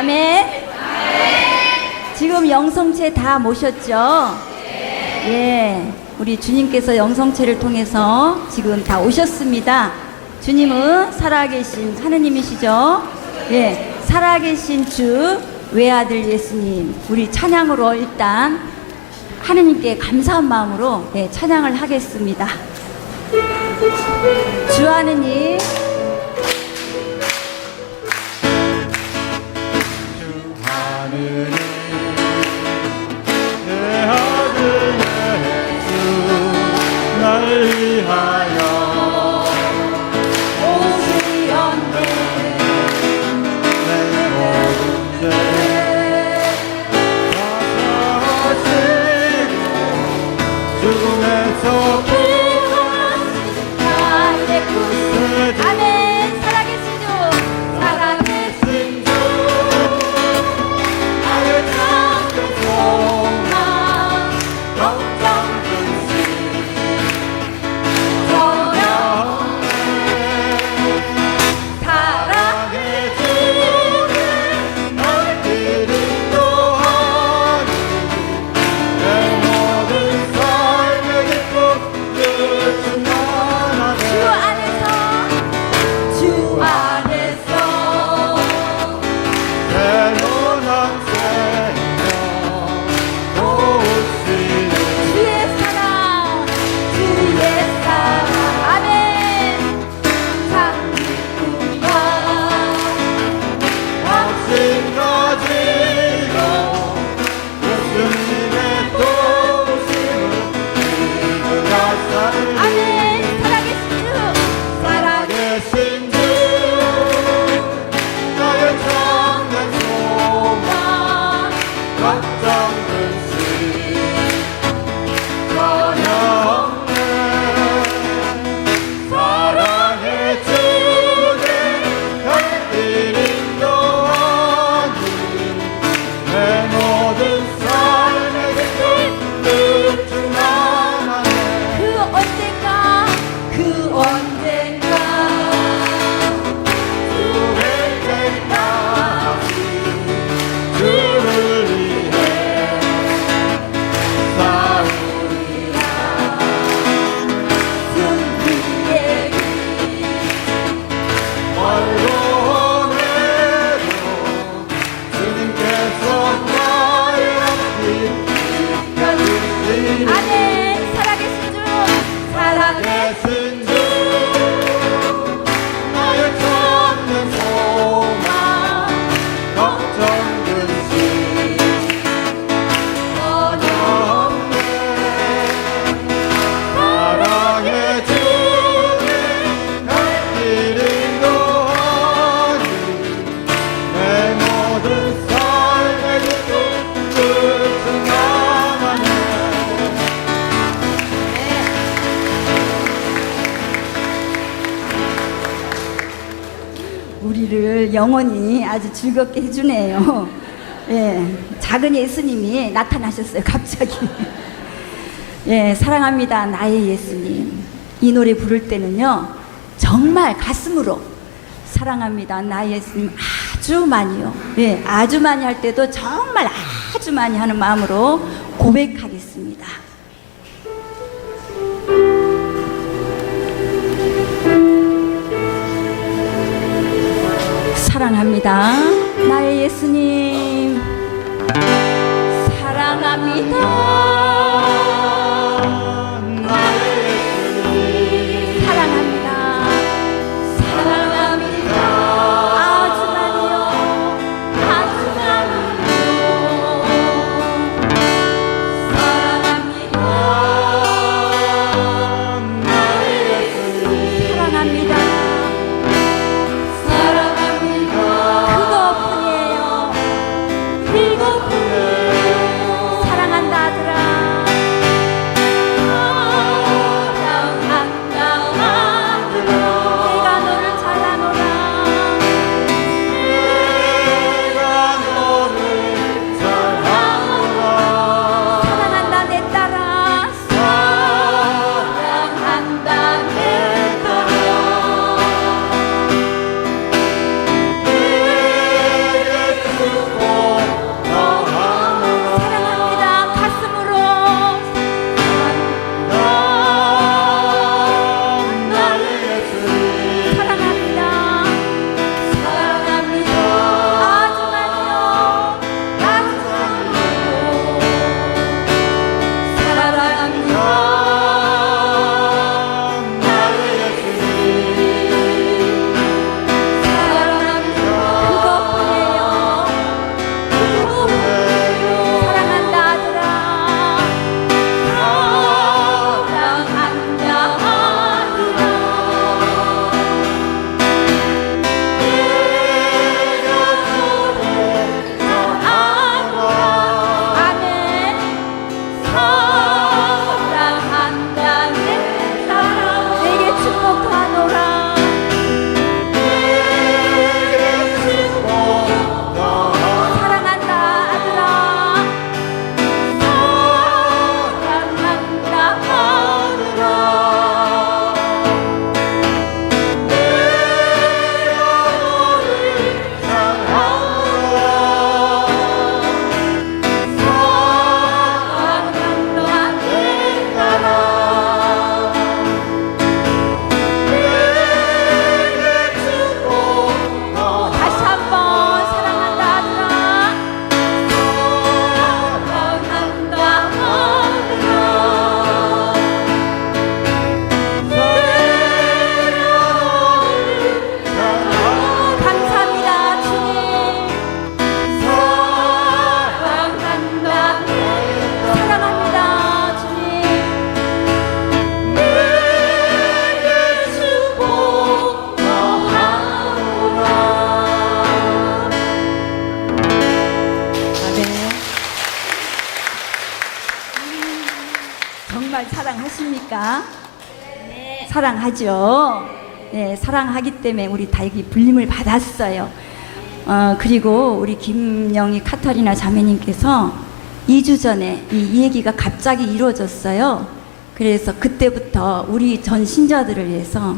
아멘. 지금 영성체 다 모셨죠? 예, 우리 주님께서 영성체를 통해서 지금 다 오셨습니다. 주님은 살아계신 하느님이시죠? 예, 살아계신 주 외아들 예수님, 우리 찬양으로 일단 하느님께 감사한 마음으로 찬양을 하겠습니다. 주 하느님, 우리를 영원히 아주 즐겁게 해주네요. 예, 작은 예수님이 나타나셨어요, 갑자기. 예, 사랑합니다, 나의 예수님. 이 노래 부를 때는요, 정말 가슴으로 사랑합니다, 나의 예수님 아주 많이요. 예, 아주 많이 할 때도 정말 아주 많이 하는 마음으로 고백하겠습니다. 사랑합니다, 나의 예수님. 사랑합니다, 나의 예수님. 사랑합니다, 사랑합니다. 아주 많이요, 아주 많이요. 사랑합니다, 나의 예수님. 사랑합니다. 사랑한다 아들아. 사랑합니까? 사랑하죠. 네, 사랑하기 때문에 우리 다 여기 불림을 받았어요. 그리고 우리 김영희 카타리나 자매님께서 2주 전에 이 얘기가 갑자기 이루어졌어요. 그래서 그때부터 우리 전 신자들을 위해서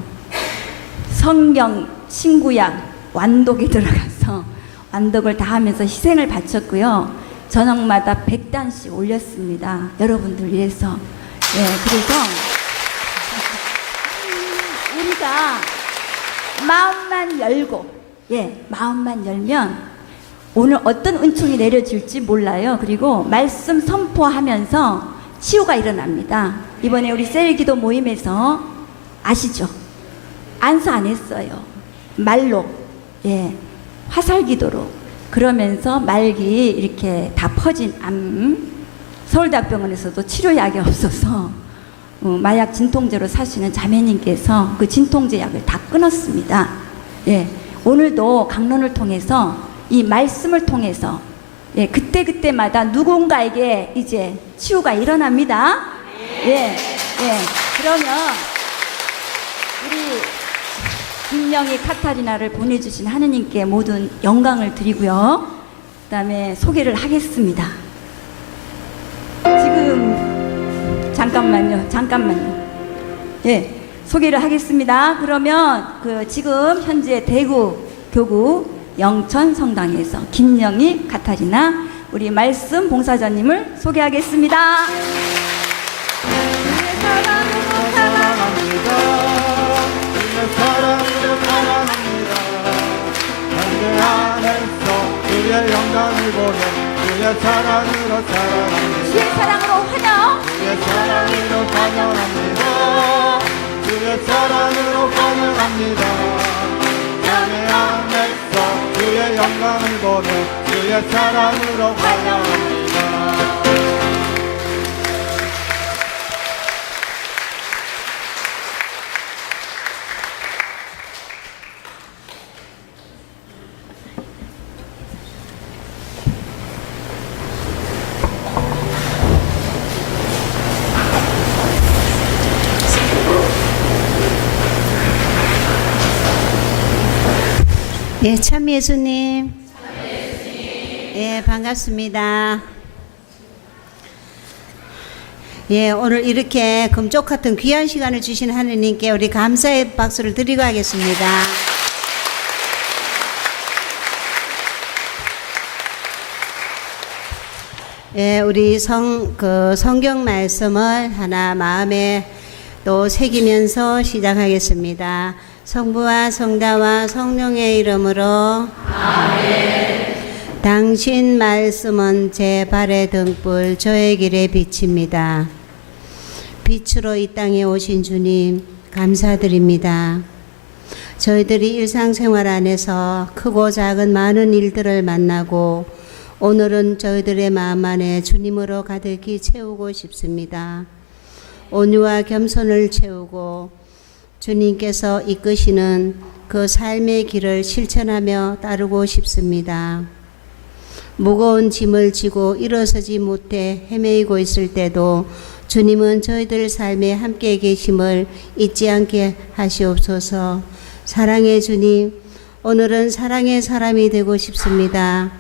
성경, 신구약, 완독에 들어가서 완독을 다 하면서 희생을 바쳤고요. 저녁마다 100단씩 올렸습니다. 여러분들 위해서. 예, 그래서 우리가 마음만 열고, 예, 마음만 열면 오늘 어떤 은총이 내려질지 몰라요. 그리고 말씀 선포하면서 치유가 일어납니다. 이번에 우리 셀기도 모임에서 아시죠? 안수 안 했어요. 말로, 예, 화살기도로. 그러면서 말기 이렇게 다 퍼진 암, 서울대학병원에서도 치료약이 없어서 마약 진통제로 사시는 자매님께서 그 진통제 약을 다 끊었습니다. 예, 오늘도 강론을 통해서 이 말씀을 통해서, 예, 그때마다 누군가에게 이제 치유가 일어납니다. 예, 예. 그러면 우리 김영희 카타리나를 보내주신 하느님께 모든 영광을 드리고요. 그 다음에 소개를 하겠습니다. 지금 잠깐만요. 예, 소개를 하겠습니다. 그러면 지금 현재 대구 교구 영천 성당에서 김영희 카타리나 우리 말씀 봉사자님을 소개하겠습니다. 주의 영광을 보며 주의 사랑으로 찬양합니다. 주의 사랑으로 환영. 주의 사랑으로 찬양합니다. 주의 사랑으로 찬양합니다. 자매 안에서 주의 영광을 보며 주의 사랑으로 찬양합니다. 예, 참 예수님. 예, 반갑습니다. 예, 오늘 이렇게 금쪽 같은 귀한 시간을 주신 하느님께 우리 감사의 박수를 드리고 하겠습니다. 예, 우리 성경 말씀을 하나 마음에 또 새기면서 시작하겠습니다. 성부와 성자와 성령의 이름으로 아멘. 당신 말씀은 제 발의 등불 저의 길의 빛입니다. 빛으로 이 땅에 오신 주님 감사드립니다. 저희들이 일상생활 안에서 크고 작은 많은 일들을 만나고 오늘은 저희들의 마음 안에 주님으로 가득히 채우고 싶습니다. 온유와 겸손을 채우고 주님께서 이끄시는 그 삶의 길을 실천하며 따르고 싶습니다. 무거운 짐을 지고 일어서지 못해 헤매이고 있을 때도 주님은 저희들 삶에 함께 계심을 잊지 않게 하시옵소서. 사랑의 주님, 오늘은 사랑의 사람이 되고 싶습니다.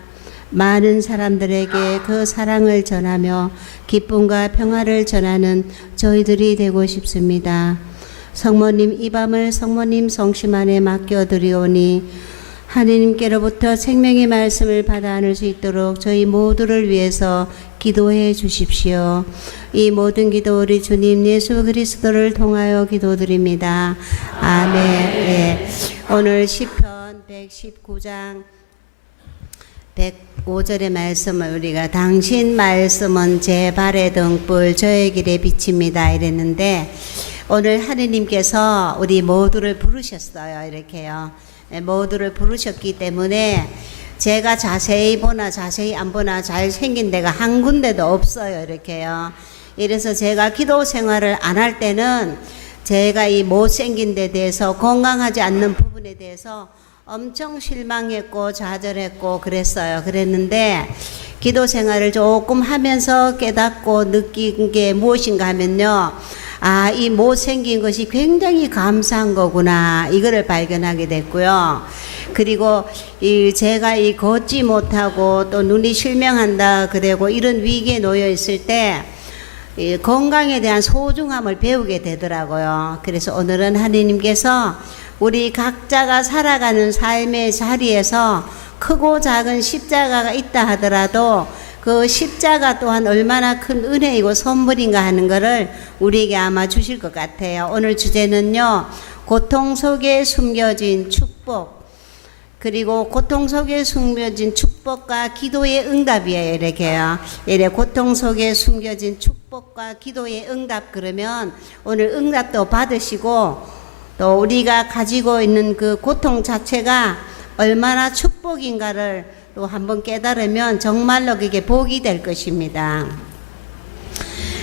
많은 사람들에게 그 사랑을 전하며 기쁨과 평화를 전하는 저희들이 되고 싶습니다. 성모님 이 밤을 성모님 성심 안에 맡겨드리오니 하느님께로부터 생명의 말씀을 받아 안을 수 있도록 저희 모두를 위해서 기도해 주십시오. 이 모든 기도 우리 주님 예수 그리스도를 통하여 기도드립니다. 아멘. 네. 오늘 시편 119장 105절의 말씀을 우리가 당신 말씀은 제 발의 등불 저의 길의 빛입니다 이랬는데 오늘 하느님께서 우리 모두를 부르셨어요. 이렇게요. 모두를 부르셨기 때문에 제가 자세히 보나 자세히 안 보나 잘생긴 데가 한 군데도 없어요. 이렇게요. 이래서 제가 기도 생활을 안 할 때는 제가 이 못생긴 데 대해서 건강하지 않는 부분에 대해서 엄청 실망했고 좌절했고 그랬는데 기도 생활을 조금 하면서 깨닫고 느낀 게 무엇인가 하면요. 아, 이 못생긴 것이 굉장히 감사한 거구나. 이거를 발견하게 됐고요. 그리고 제가 걷지 못하고 또 눈이 실명한다 그러고 이런 위기에 놓여 있을 때 이 건강에 대한 소중함을 배우게 되더라고요. 그래서 오늘은 하느님께서 우리 각자가 살아가는 삶의 자리에서 크고 작은 십자가가 있다 하더라도 그 십자가 또한 얼마나 큰 은혜이고 선물인가 하는 것을 우리에게 아마 주실 것 같아요. 오늘 주제는요, 고통 속에 숨겨진 축복, 그리고 고통 속에 숨겨진 축복과 기도의 응답이에요. 이렇게요. 이래 고통 속에 숨겨진 축복과 기도의 응답, 그러면 오늘 응답도 받으시고 또 우리가 가지고 있는 그 고통 자체가 얼마나 축복인가를 또 한번 깨달으면 정말로 그게 복이 될 것입니다.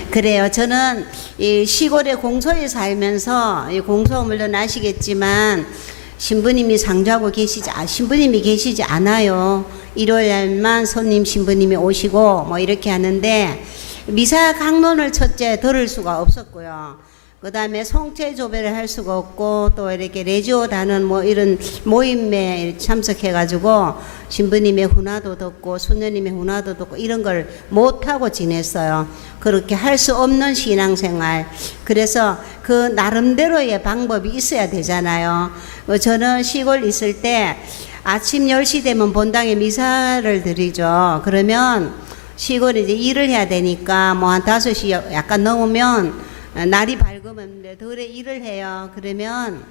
그래요. 저는 이 시골의 공소에 살면서, 이 공소 물론 아시겠지만 신부님이 상주하고 신부님이 계시지 않아요. 일요일날만 손님 신부님이 오시고 뭐 이렇게 하는데 미사 강론을 첫째 들을 수가 없었고요. 그 다음에 송체 조배를 할 수가 없고 또 이렇게 레지오 다는 뭐 이런 모임에 참석해가지고 신부님의 훈화도 듣고 수녀님의 훈화도 듣고 이런 걸 못하고 지냈어요. 그렇게 할 수 없는 신앙생활. 그래서 그 나름대로의 방법이 있어야 되잖아요. 저는 시골 있을 때 아침 10시 되면 본당에 미사를 드리죠. 그러면 시골에 이제 일을 해야 되니까 뭐 한 5시 약간 넘으면 날이 밝으면 덜에 일을 해요. 그러면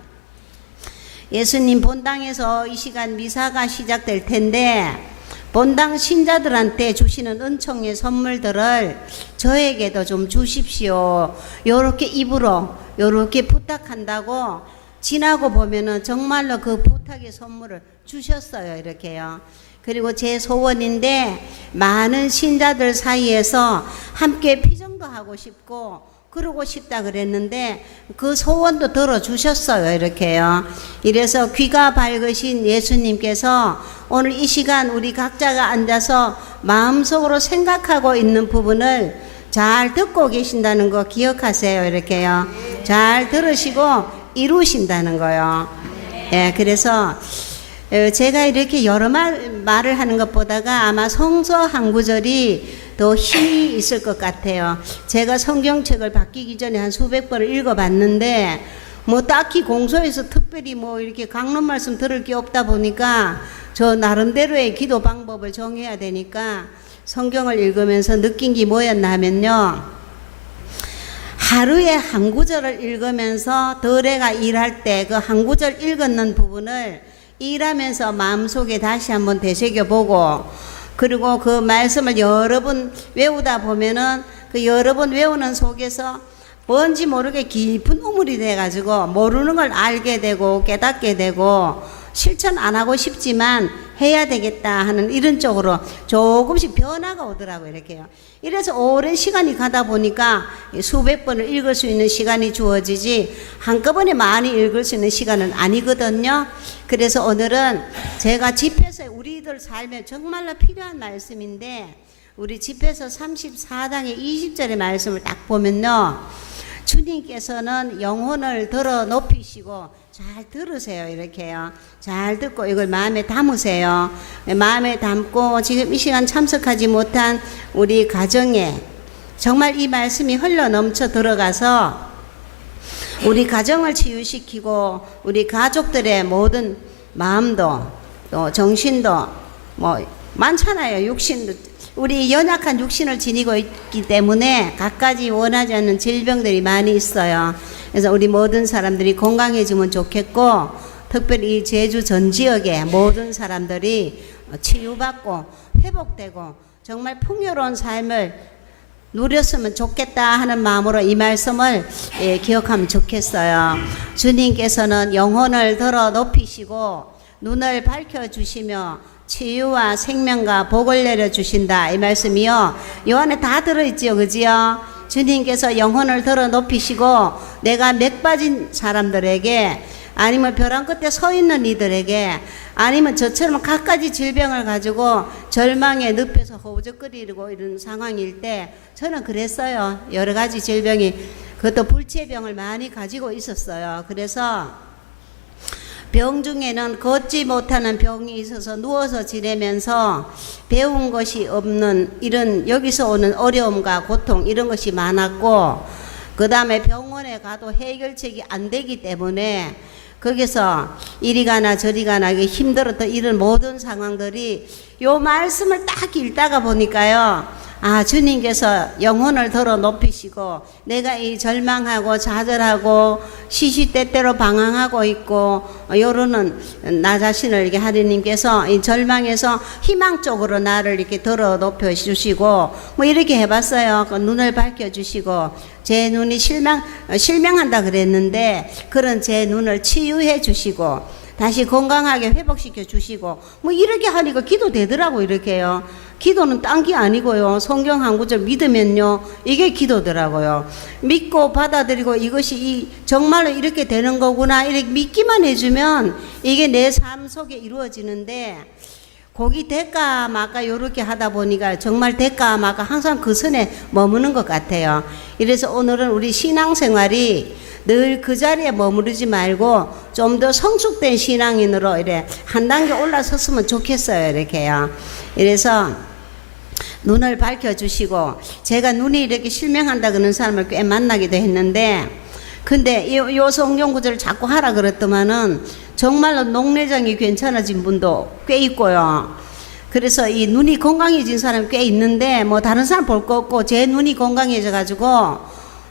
예수님 본당에서 이 시간 미사가 시작될 텐데 본당 신자들한테 주시는 은총의 선물들을 저에게도 좀 주십시오. 요렇게 입으로 요렇게 부탁한다고 지나고 보면은 정말로 그 부탁의 선물을 주셨어요. 이렇게요. 그리고 제 소원인데 많은 신자들 사이에서 함께 피정도 하고 싶고 그러고 싶다 그랬는데 그 소원도 들어주셨어요. 이렇게요. 이래서 귀가 밝으신 예수님께서 오늘 이 시간 우리 각자가 앉아서 마음속으로 생각하고 있는 부분을 잘 듣고 계신다는 거 기억하세요. 이렇게요. 잘 들으시고 이루신다는 거요. 예, 그래서 제가 이렇게 여러 말을 하는 것보다가 아마 성서 한 구절이 더 힘이 있을 것 같아요. 제가 성경책을 바뀌기 전에 한 수백 번을 읽어봤는데 뭐 딱히 공소에서 특별히 뭐 이렇게 강론 말씀 들을 게 없다 보니까 저 나름대로의 기도 방법을 정해야 되니까 성경을 읽으면서 느낀 게 뭐였나 하면요, 하루에 한 구절을 읽으면서 덜해가 일할 때 그 한 구절 읽었는 부분을 일하면서 마음속에 다시 한번 되새겨보고, 그리고 그 말씀을 여러 번 외우다 보면은 그 여러 번 외우는 속에서 뭔지 모르게 깊은 우물이 돼가지고 모르는 걸 알게 되고 깨닫게 되고 실천 안 하고 싶지만 해야 되겠다 하는 이런 쪽으로 조금씩 변화가 오더라고요. 이렇게요. 이래서 오랜 시간이 가다 보니까 수백 번을 읽을 수 있는 시간이 주어지지 한꺼번에 많이 읽을 수 있는 시간은 아니거든요. 그래서 오늘은 제가 집에서 우리들 삶에 정말로 필요한 말씀인데, 우리 집에서 34장의 20절의 말씀을 딱 보면요, 주님께서는 영혼을 들어 높이시고, 잘 들으세요. 이렇게요. 잘 듣고 이걸 마음에 담으세요. 마음에 담고 지금 이 시간 참석하지 못한 우리 가정에 정말 이 말씀이 흘러 넘쳐 들어가서 우리 가정을 치유시키고 우리 가족들의 모든 마음도 또 정신도 뭐 많잖아요. 육신도 우리 연약한 육신을 지니고 있기 때문에 갖가지 원하지 않는 질병들이 많이 있어요. 그래서 우리 모든 사람들이 건강해지면 좋겠고, 특별히 이 제주 전 지역의 모든 사람들이 치유받고 회복되고 정말 풍요로운 삶을 누렸으면 좋겠다 하는 마음으로 이 말씀을 기억하면 좋겠어요. 주님께서는 영혼을 들어 높이시고 눈을 밝혀주시며 치유와 생명과 복을 내려주신다. 이 말씀이요, 요 안에 다 들어있지요. 그지요? 주님께서 영혼을 들어 높이시고 내가 맥 빠진 사람들에게, 아니면 벼랑 끝에 서 있는 이들에게, 아니면 저처럼 갖가지 질병을 가지고 절망의 늪에서 허우적거리고 이런 상황일 때, 저는 그랬어요. 여러 가지 질병이 그것도 불치병을 많이 가지고 있었어요. 그래서 병 중에는 걷지 못하는 병이 있어서 누워서 지내면서 배운 것이 없는 이런 여기서 오는 어려움과 고통 이런 것이 많았고, 그 다음에 병원에 가도 해결책이 안 되기 때문에 거기서 이리 가나 저리 가나 힘들었던 이런 모든 상황들이 요 말씀을 딱 읽다가 보니까요, 아, 주님께서 영혼을 들어 높이시고 내가 이 절망하고 좌절하고 시시때때로 방황하고 있고 요러는 나 자신을 이렇게 하느님께서 이 절망에서 희망 쪽으로 나를 이렇게 들어 높여 주시고 뭐 이렇게 해봤어요. 그 눈을 밝혀 주시고 제 눈이 실명한다 그랬는데 그런 제 눈을 치유해 주시고 다시 건강하게 회복시켜 주시고 뭐 이렇게 하니까 기도 되더라고. 이렇게요. 기도는 딴 게 아니고요. 성경 한 구절 믿으면요 이게 기도더라고요. 믿고 받아들이고 이것이 정말로 이렇게 되는 거구나 이렇게 믿기만 해주면 이게 내 삶 속에 이루어지는데, 거기 될까 말까 요렇게 하다 보니까 정말 될까 말까 항상 그 선에 머무는 것 같아요. 이래서 오늘은 우리 신앙생활이 늘 그 자리에 머무르지 말고 좀 더 성숙된 신앙인으로 이래 한 단계 올라섰으면 좋겠어요. 이렇게요. 이래서 눈을 밝혀주시고, 제가 눈이 이렇게 실명한다 그런 사람을 꽤 만나기도 했는데, 근데 요 성경 구절을 자꾸 하라 그랬더만은 정말로 녹내장이 괜찮아진 분도 꽤 있고요. 그래서 이 눈이 건강해진 사람이 꽤 있는데 뭐 다른 사람 볼 거 없고 제 눈이 건강해져 가지고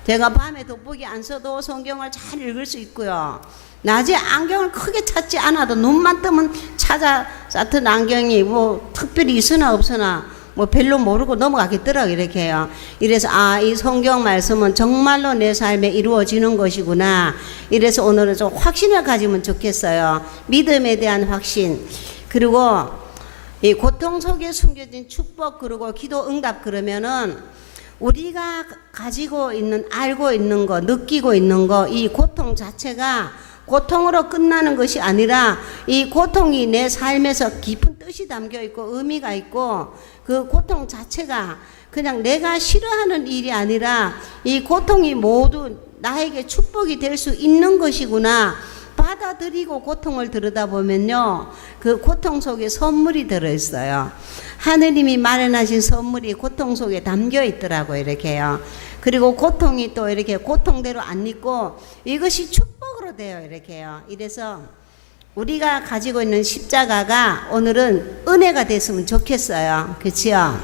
제가 밤에 돋보기 안 써도 성경을 잘 읽을 수 있고요. 낮에 안경을 크게 찾지 않아도 눈만 뜨면 찾은 안경이 뭐 특별히 있으나 없으나 뭐 별로 모르고 넘어가겠더라고요. 이렇게 해요. 이래서 아, 이 성경 말씀은 정말로 내 삶에 이루어지는 것이구나. 이래서 오늘은 좀 확신을 가지면 좋겠어요. 믿음에 대한 확신. 그리고 이 고통 속에 숨겨진 축복, 그리고 기도 응답, 그러면은 우리가 가지고 있는, 알고 있는 거, 느끼고 있는 거, 이 고통 자체가 고통으로 끝나는 것이 아니라 이 고통이 내 삶에서 깊은 뜻이 담겨 있고 의미가 있고, 그 고통 자체가 그냥 내가 싫어하는 일이 아니라 이 고통이 모두 나에게 축복이 될 수 있는 것이구나 받아들이고 고통을 들여다보면요, 그 고통 속에 선물이 들어있어요. 하느님이 마련하신 선물이 고통 속에 담겨 있더라고요. 이렇게요. 그리고 고통이 또 이렇게 고통대로 안 있고 이것이 축복으로 돼요. 이렇게요. 이래서 우리가 가지고 있는 십자가가 오늘은 은혜가 됐으면 좋겠어요. 그렇지요?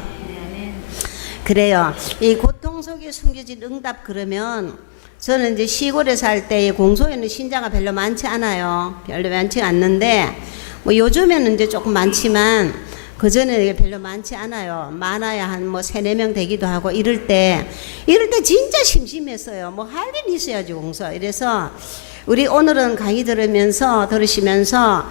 그래요. 이 고통 속에 숨겨진 응답, 그러면 저는 이제 시골에 살 때 공소에는 신자가 별로 많지 않아요. 별로 많지 않는데 뭐 요즘에는 이제 조금 많지만 그 전에 별로 많지 않아요. 많아야 한 뭐 3-4명 되기도 하고 이럴 때 진짜 심심했어요. 뭐 할 일 있어야지 공소. 이래서 우리 오늘은 강의 들으시면서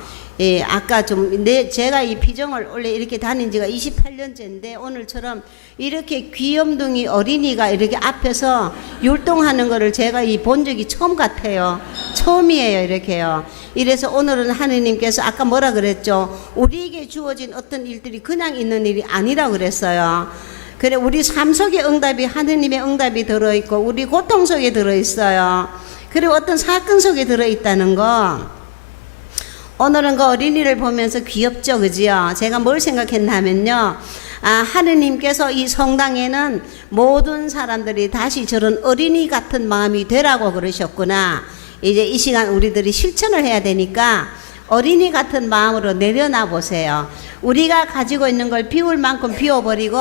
아까 좀 제가 이 피정을 원래 이렇게 다닌 지가 28년째인데 오늘처럼 이렇게 귀염둥이 어린이가 이렇게 앞에서 율동하는 거를 제가 본 적이 처음 같아요. 처음이에요. 이렇게요. 이래서 오늘은 하느님께서 아까 뭐라 그랬죠? 우리에게 주어진 어떤 일들이 그냥 있는 일이 아니라고 그랬어요. 그래, 우리 삶 속에 응답이, 하느님의 응답이 들어있고 우리 고통 속에 들어있어요. 그리고 어떤 사건 속에 들어있다는 거, 오늘은 그 어린이를 보면서 귀엽죠, 그지요? 제가 뭘 생각했냐면요, 아, 하느님께서 이 성당에는 모든 사람들이 다시 저런 어린이 같은 마음이 되라고 그러셨구나. 이제 이 시간 우리들이 실천을 해야 되니까 어린이 같은 마음으로 내려놔 보세요. 우리가 가지고 있는 걸 비울 만큼 비워버리고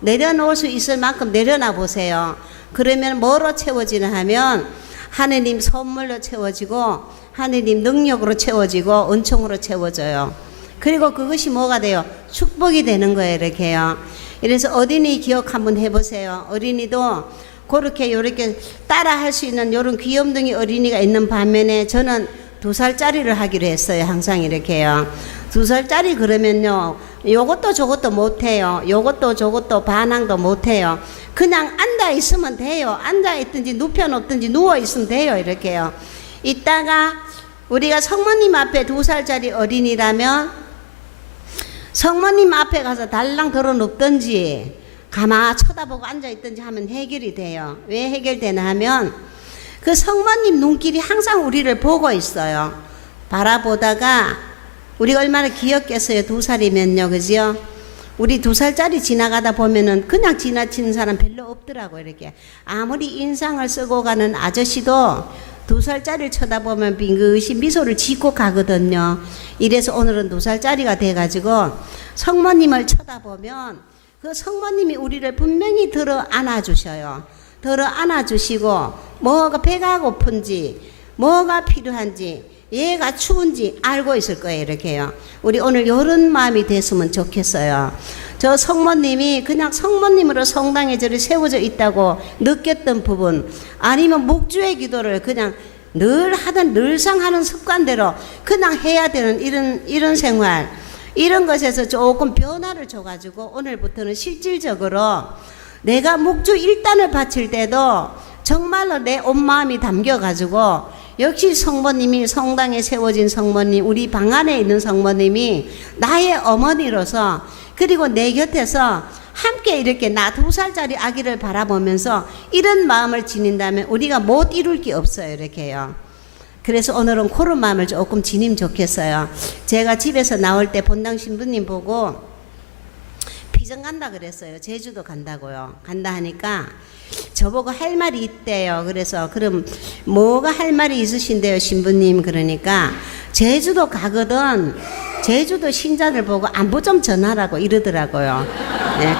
내려놓을 수 있을 만큼 내려놔 보세요. 그러면 뭐로 채워지나 하면 하느님 선물로 채워지고 하느님 능력으로 채워지고 은총으로 채워져요. 그리고 그것이 뭐가 돼요? 축복이 되는 거예요. 이렇게요. 이래서 어린이 기억 한번 해보세요. 어린이도 그렇게 요렇게 따라 할 수 있는 요런 귀염둥이 어린이가 있는 반면에 저는 2살짜리를 하기로 했어요. 항상 이렇게요. 2살짜리 그러면요, 요것도 저것도 못해요. 요것도 저것도 반항도 못해요. 그냥 앉아 있으면 돼요. 앉아 있든지 눕혀놓든지 누워 있으면 돼요. 이렇게요. 이따가 우리가 성모님 앞에 2살짜리 어린이라면 성모님 앞에 가서 달랑 들어 눕든지 가만 쳐다보고 앉아있든지 하면 해결이 돼요. 왜 해결되나 하면 그 성모님 눈길이 항상 우리를 보고 있어요. 바라보다가 우리가 얼마나 귀엽겠어요. 2살이면요. 그죠? 우리 2살짜리 지나가다 보면은 그냥 지나치는 사람 별로 없더라고요. 이렇게 아무리 인상을 쓰고 가는 아저씨도 2살짜리를 쳐다보면 빙긋이 미소를 짓고 가거든요. 이래서 오늘은 2살짜리가 돼가지고 성모님을 쳐다보면 그 성모님이 우리를 분명히 들어 안아주셔요. 들어 안아주시고 뭐가 배가 고픈지 뭐가 필요한지 얘가 추운지 알고 있을 거예요. 이렇게요. 우리 오늘 이런 마음이 됐으면 좋겠어요. 저 성모님이 그냥 성모님으로 성당에 저리 세워져 있다고 느꼈던 부분, 아니면 묵주의 기도를 그냥 늘 하던 늘상 하는 습관대로 그냥 해야 되는 이런 생활, 이런 것에서 조금 변화를 줘가지고 오늘부터는 실질적으로 내가 묵주 1단을 바칠 때도 정말로 내 온 마음이 담겨가지고 역시 성모님이, 성당에 세워진 성모님, 우리 방 안에 있는 성모님이 나의 어머니로서, 그리고 내 곁에서 함께 이렇게 나 2살짜리 아기를 바라보면서 이런 마음을 지닌다면 우리가 못 이룰 게 없어요. 이렇게요. 그래서 오늘은 그런 마음을 조금 지니면 좋겠어요. 제가 집에서 나올 때 본당 신부님 보고 피정 간다 그랬어요. 제주도 간다고요. 간다 하니까 저보고 할 말이 있대요. 그래서 그럼 뭐가 할 말이 있으신데요, 신부님? 그러니까 제주도 가거든 제주도 신자들 보고 안부 좀 전하라고 이러더라고요. 네,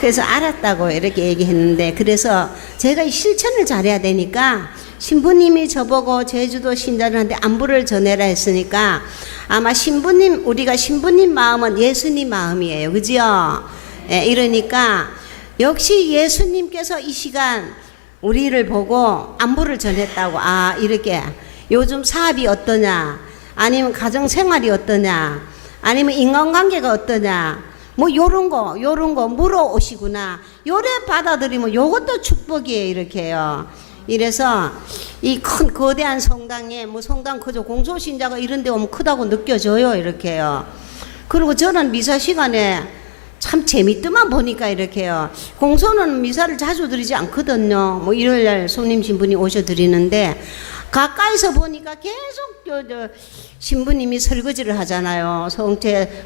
그래서 알았다고 이렇게 얘기했는데, 그래서 제가 이 실천을 잘해야 되니까 신부님이 저보고 제주도 신자들한테 안부를 전해라 했으니까 아마 신부님, 우리가 신부님 마음은 예수님 마음이에요. 그죠? 예, 이러니까 역시 예수님께서 이 시간 우리를 보고 안부를 전했다고. 아, 이렇게 요즘 사업이 어떠냐, 아니면 가정생활이 어떠냐, 아니면 인간관계가 어떠냐, 뭐 요런 거 물어오시구나. 요래 받아들이면 요것도 축복이에요. 이렇게요. 이래서 이 큰 거대한 성당에 뭐 성당 그저 공소신자가 이런 데 오면 크다고 느껴져요. 이렇게요. 그리고 저는 미사 시간에 참 재밌더만 보니까 이렇게요. 공소는 미사를 자주 드리지 않거든요. 뭐 일요일날 손님 신부님 오셔 드리는데 가까이서 보니까 계속 신부님이 설거지를 하잖아요.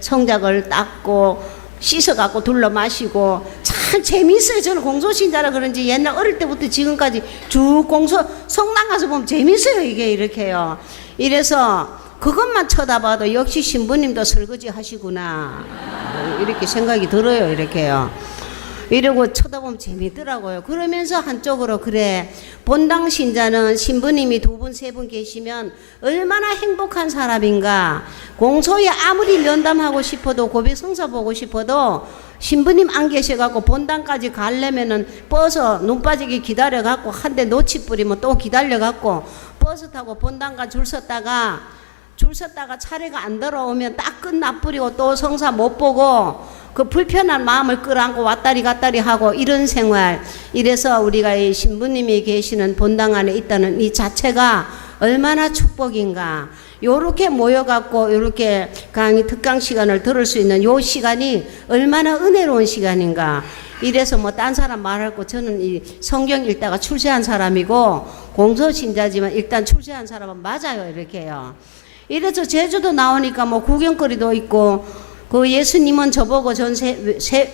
성작을 닦고 씻어갖고 둘러 마시고 참 재밌어요. 저는 공소신자라 그런지 옛날 어릴 때부터 지금까지 쭉 성당 가서 보면 재밌어요. 이게 이렇게요. 이래서 그것만 쳐다봐도 역시 신부님도 설거지 하시구나 이렇게 생각이 들어요. 이렇게요. 이러고 쳐다보면 재미있더라고요. 그러면서 한쪽으로 그래, 본당 신자는 신부님이 2분 3분 계시면 얼마나 행복한 사람인가. 공소에 아무리 면담하고 싶어도 고백 성사 보고 싶어도 신부님 안 계셔갖고 본당까지 가려면은 버스 눈 빠지게 기다려갖고 한 대 놓치 뿌리면 또 기다려갖고 버스 타고 본당가 줄 섰다가 차례가 안 들어오면 딱 끝나버리고 또 성사 못 보고 그 불편한 마음을 끌어안고 왔다리 갔다리 하고 이런 생활. 이래서 우리가 이 신부님이 계시는 본당 안에 있다는 이 자체가 얼마나 축복인가. 요렇게 모여갖고 요렇게 강의 특강 시간을 들을 수 있는 요 시간이 얼마나 은혜로운 시간인가. 이래서 뭐 딴 사람 말할 거, 저는 이 성경 읽다가 출세한 사람이고 공소신자지만 일단 출세한 사람은 맞아요. 이렇게요. 이래서 제주도 나오니까 뭐 구경거리도 있고, 그 예수님은 저보고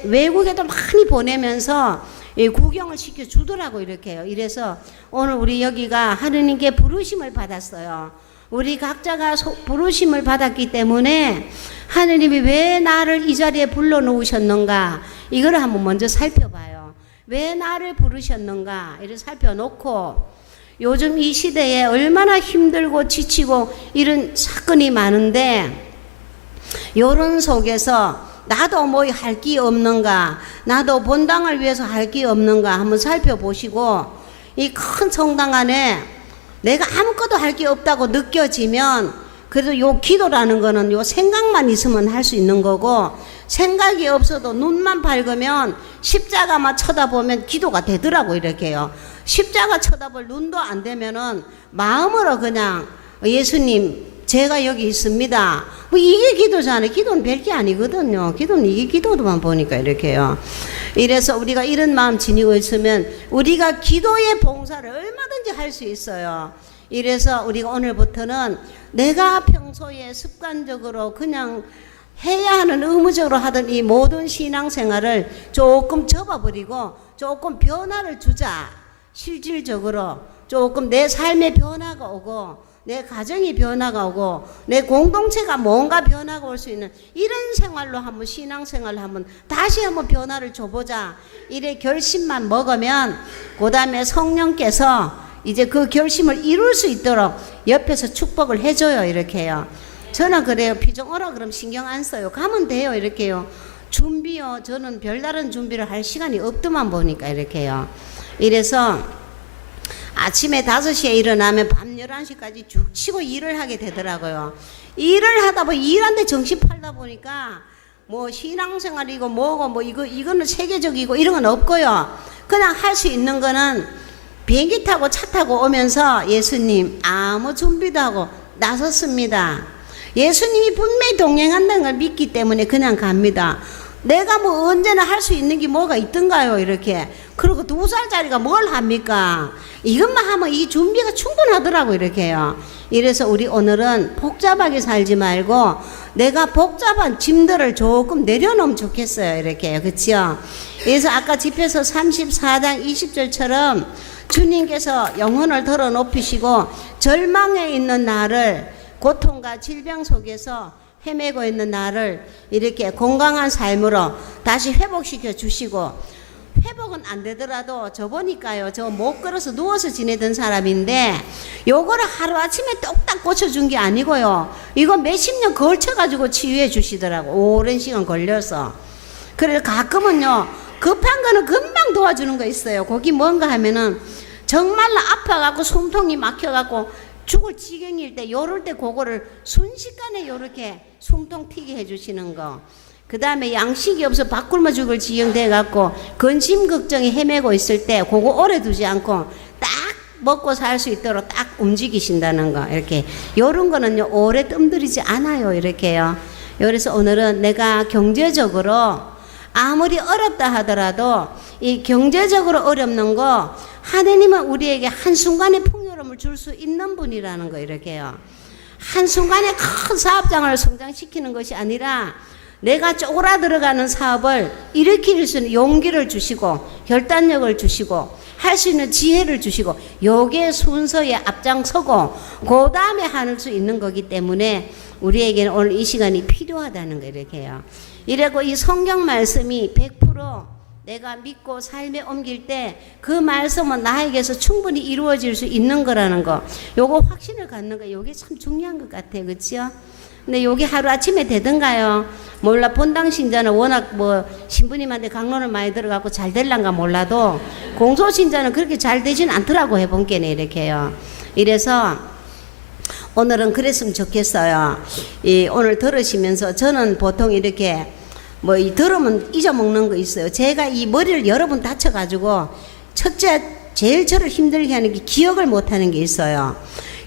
외국에도 많이 보내면서 구경을 시켜주더라고. 이렇게요. 이래서 오늘 우리 여기가 하느님께 부르심을 받았어요. 우리 각자가 부르심을 받았기 때문에 하느님이 왜 나를 이 자리에 불러놓으셨는가, 이거를 한번 먼저 살펴봐요. 왜 나를 부르셨는가 이를 살펴놓고, 요즘 이 시대에 얼마나 힘들고 지치고 이런 사건이 많은데, 요런 속에서 나도 뭐 할 게 없는가, 나도 본당을 위해서 할 게 없는가 한번 살펴보시고, 이 큰 성당 안에 내가 아무것도 할 게 없다고 느껴지면 그래도 요 기도라는 거는 요 생각만 있으면 할 수 있는 거고, 생각이 없어도 눈만 밝으면 십자가만 쳐다보면 기도가 되더라고. 이렇게요. 십자가 쳐다볼 눈도 안 되면은 마음으로 그냥 예수님 제가 여기 있습니다. 뭐 이게 기도잖아요. 기도는 별게 아니거든요. 기도는 이게 기도도만 보니까 이렇게요. 이래서 우리가 이런 마음 지니고 있으면 우리가 기도의 봉사를 얼마든지 할 수 있어요. 이래서 우리가 오늘부터는 내가 평소에 습관적으로 그냥 해야 하는 의무적으로 하던 이 모든 신앙생활을 조금 접어버리고 조금 변화를 주자. 실질적으로 조금 내 삶의 변화가 오고 내 가정이 변화가 오고 내 공동체가 뭔가 변화가 올 수 있는 이런 생활로 한번 신앙생활을 한번 다시 한번 변화를 줘보자. 이래 결심만 먹으면 그 다음에 성령께서 이제 그 결심을 이룰 수 있도록 옆에서 축복을 해줘요. 이렇게요. 저는 그래요. 피정 오라 그럼 신경 안 써요. 가면 돼요. 이렇게요. 준비요. 저는 별다른 준비를 할 시간이 없더만 보니까 이렇게요. 이래서 아침에 5시에 일어나면 밤 11시까지 죽 치고 일을 하게 되더라고요. 일을 하다 보니 일하는데 정신 팔다 보니까 뭐 신앙생활이고 뭐고 뭐 이거는 세계적이고 이런 건 없고요. 그냥 할 수 있는 거는 비행기 타고 차 타고 오면서 예수님 아무 준비도 하고 나섰습니다. 예수님이 분명히 동행한다는 걸 믿기 때문에 그냥 갑니다. 내가 뭐 언제나 할 수 있는 게 뭐가 있던가요? 이렇게. 그리고 2살짜리가 뭘 합니까? 이것만 하면 이 준비가 충분하더라고 이렇게요. 이래서 우리 오늘은 복잡하게 살지 말고 내가 복잡한 짐들을 조금 내려놓으면 좋겠어요. 이렇게요. 그치요? 그래서 아까 집에서 34장 20절처럼 주님께서 영혼을 들어 높이시고 절망에 있는 나를 고통과 질병 속에서 헤매고 있는 나를 이렇게 건강한 삶으로 다시 회복시켜 주시고, 회복은 안 되더라도 저 보니까요, 저 못 걸어서 누워서 지내던 사람인데 요거를 하루아침에 똑딱 고쳐준 게 아니고요, 이거 몇십 년 걸쳐가지고 치유해 주시더라고. 오랜 시간 걸려서. 그래서 가끔은요 급한 거는 금방 도와주는 거 있어요. 거기 뭔가 하면은 정말로 아파갖고 숨통이 막혀갖고 죽을 지경일 때, 요럴 때 그거를 순식간에 요렇게 숨통 튀게 해주시는 거. 그 다음에 양식이 없어 밥 굶어 죽을 지경 돼갖고 근심 걱정이 헤매고 있을 때 그거 오래 두지 않고 딱 먹고 살 수 있도록 딱 움직이신다는 거. 이렇게 요런 거는요 오래 뜸들이지 않아요. 이렇게요. 그래서 오늘은 내가 경제적으로 아무리 어렵다 하더라도 이 경제적으로 어렵는 거 하느님은 우리에게 한순간에 풍요로움을 줄 수 있는 분이라는 거. 이렇게요. 한순간에 큰 사업장을 성장시키는 것이 아니라 내가 쪼그라들어가는 사업을 일으킬 수 있는 용기를 주시고 결단력을 주시고 할 수 있는 지혜를 주시고 요게 순서에 앞장서고 그 다음에 할 수 있는 거기 때문에 우리에게는 오늘 이 시간이 필요하다는 거. 이렇게요. 이래고 이 성경 말씀이 100% 내가 믿고 삶에 옮길 때 그 말씀은 나에게서 충분히 이루어질 수 있는 거라는 거, 요거 확신을 갖는 거, 요게 참 중요한 것 같아요. 그치요? 근데 요게 하루아침에 되던가요? 몰라. 본당 신자는 워낙 뭐 신부님한테 강론을 많이 들어가고 잘 될란가 몰라도 공소 신자는 그렇게 잘 되진 않더라고. 해본 게네. 이렇게요. 이래서 오늘은 그랬으면 좋겠어요. 오늘 들으시면서 저는 보통 이렇게 뭐 들으면 잊어먹는 거 있어요. 제가 이 머리를 여러 번 다쳐가지고 첫째 제일 저를 힘들게 하는 게 기억을 못하는 게 있어요.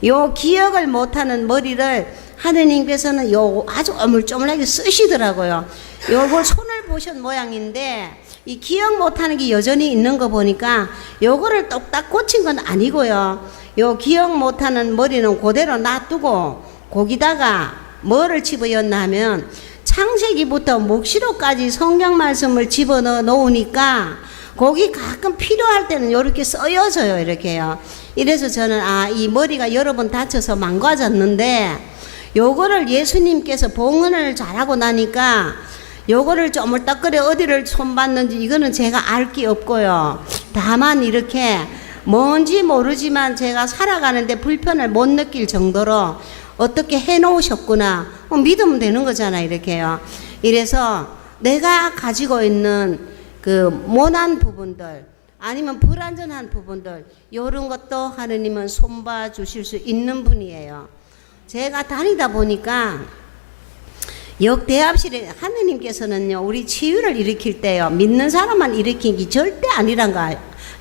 요 기억을 못하는 머리를 하느님께서는 요 아주 어물쪼물하게 쓰시더라고요. 요걸 손을 보신 모양인데 이 기억 못하는 게 여전히 있는 거 보니까 요거를 똑딱 고친 건 아니고요. 요 기억 못하는 머리는 그대로 놔두고 거기다가 뭐를 집어넣나 하면 창세기부터 묵시록까지 성경 말씀을 집어넣어 놓으니까 거기 가끔 필요할 때는 이렇게 쓰여져요. 이렇게요. 이래서 저는 이 머리가 여러 번 다쳐서 망가졌는데 요거를 예수님께서 봉헌을 잘하고 나니까 요거를 쪼물딱거려 어디를 손봤는지 이거는 제가 알 게 없고요. 다만 이렇게 뭔지 모르지만 제가 살아가는데 불편을 못 느낄 정도로 어떻게 해놓으셨구나 믿으면 되는 거잖아요. 이렇게요. 이래서 내가 가지고 있는 그 모난 부분들 아니면 불완전한 부분들 이런 것도 하느님은 손봐 주실 수 있는 분이에요. 제가 다니다 보니까 역대합실에 하느님께서는요 우리 치유를 일으킬 때요 믿는 사람만 일으킨 게 절대 아니란 거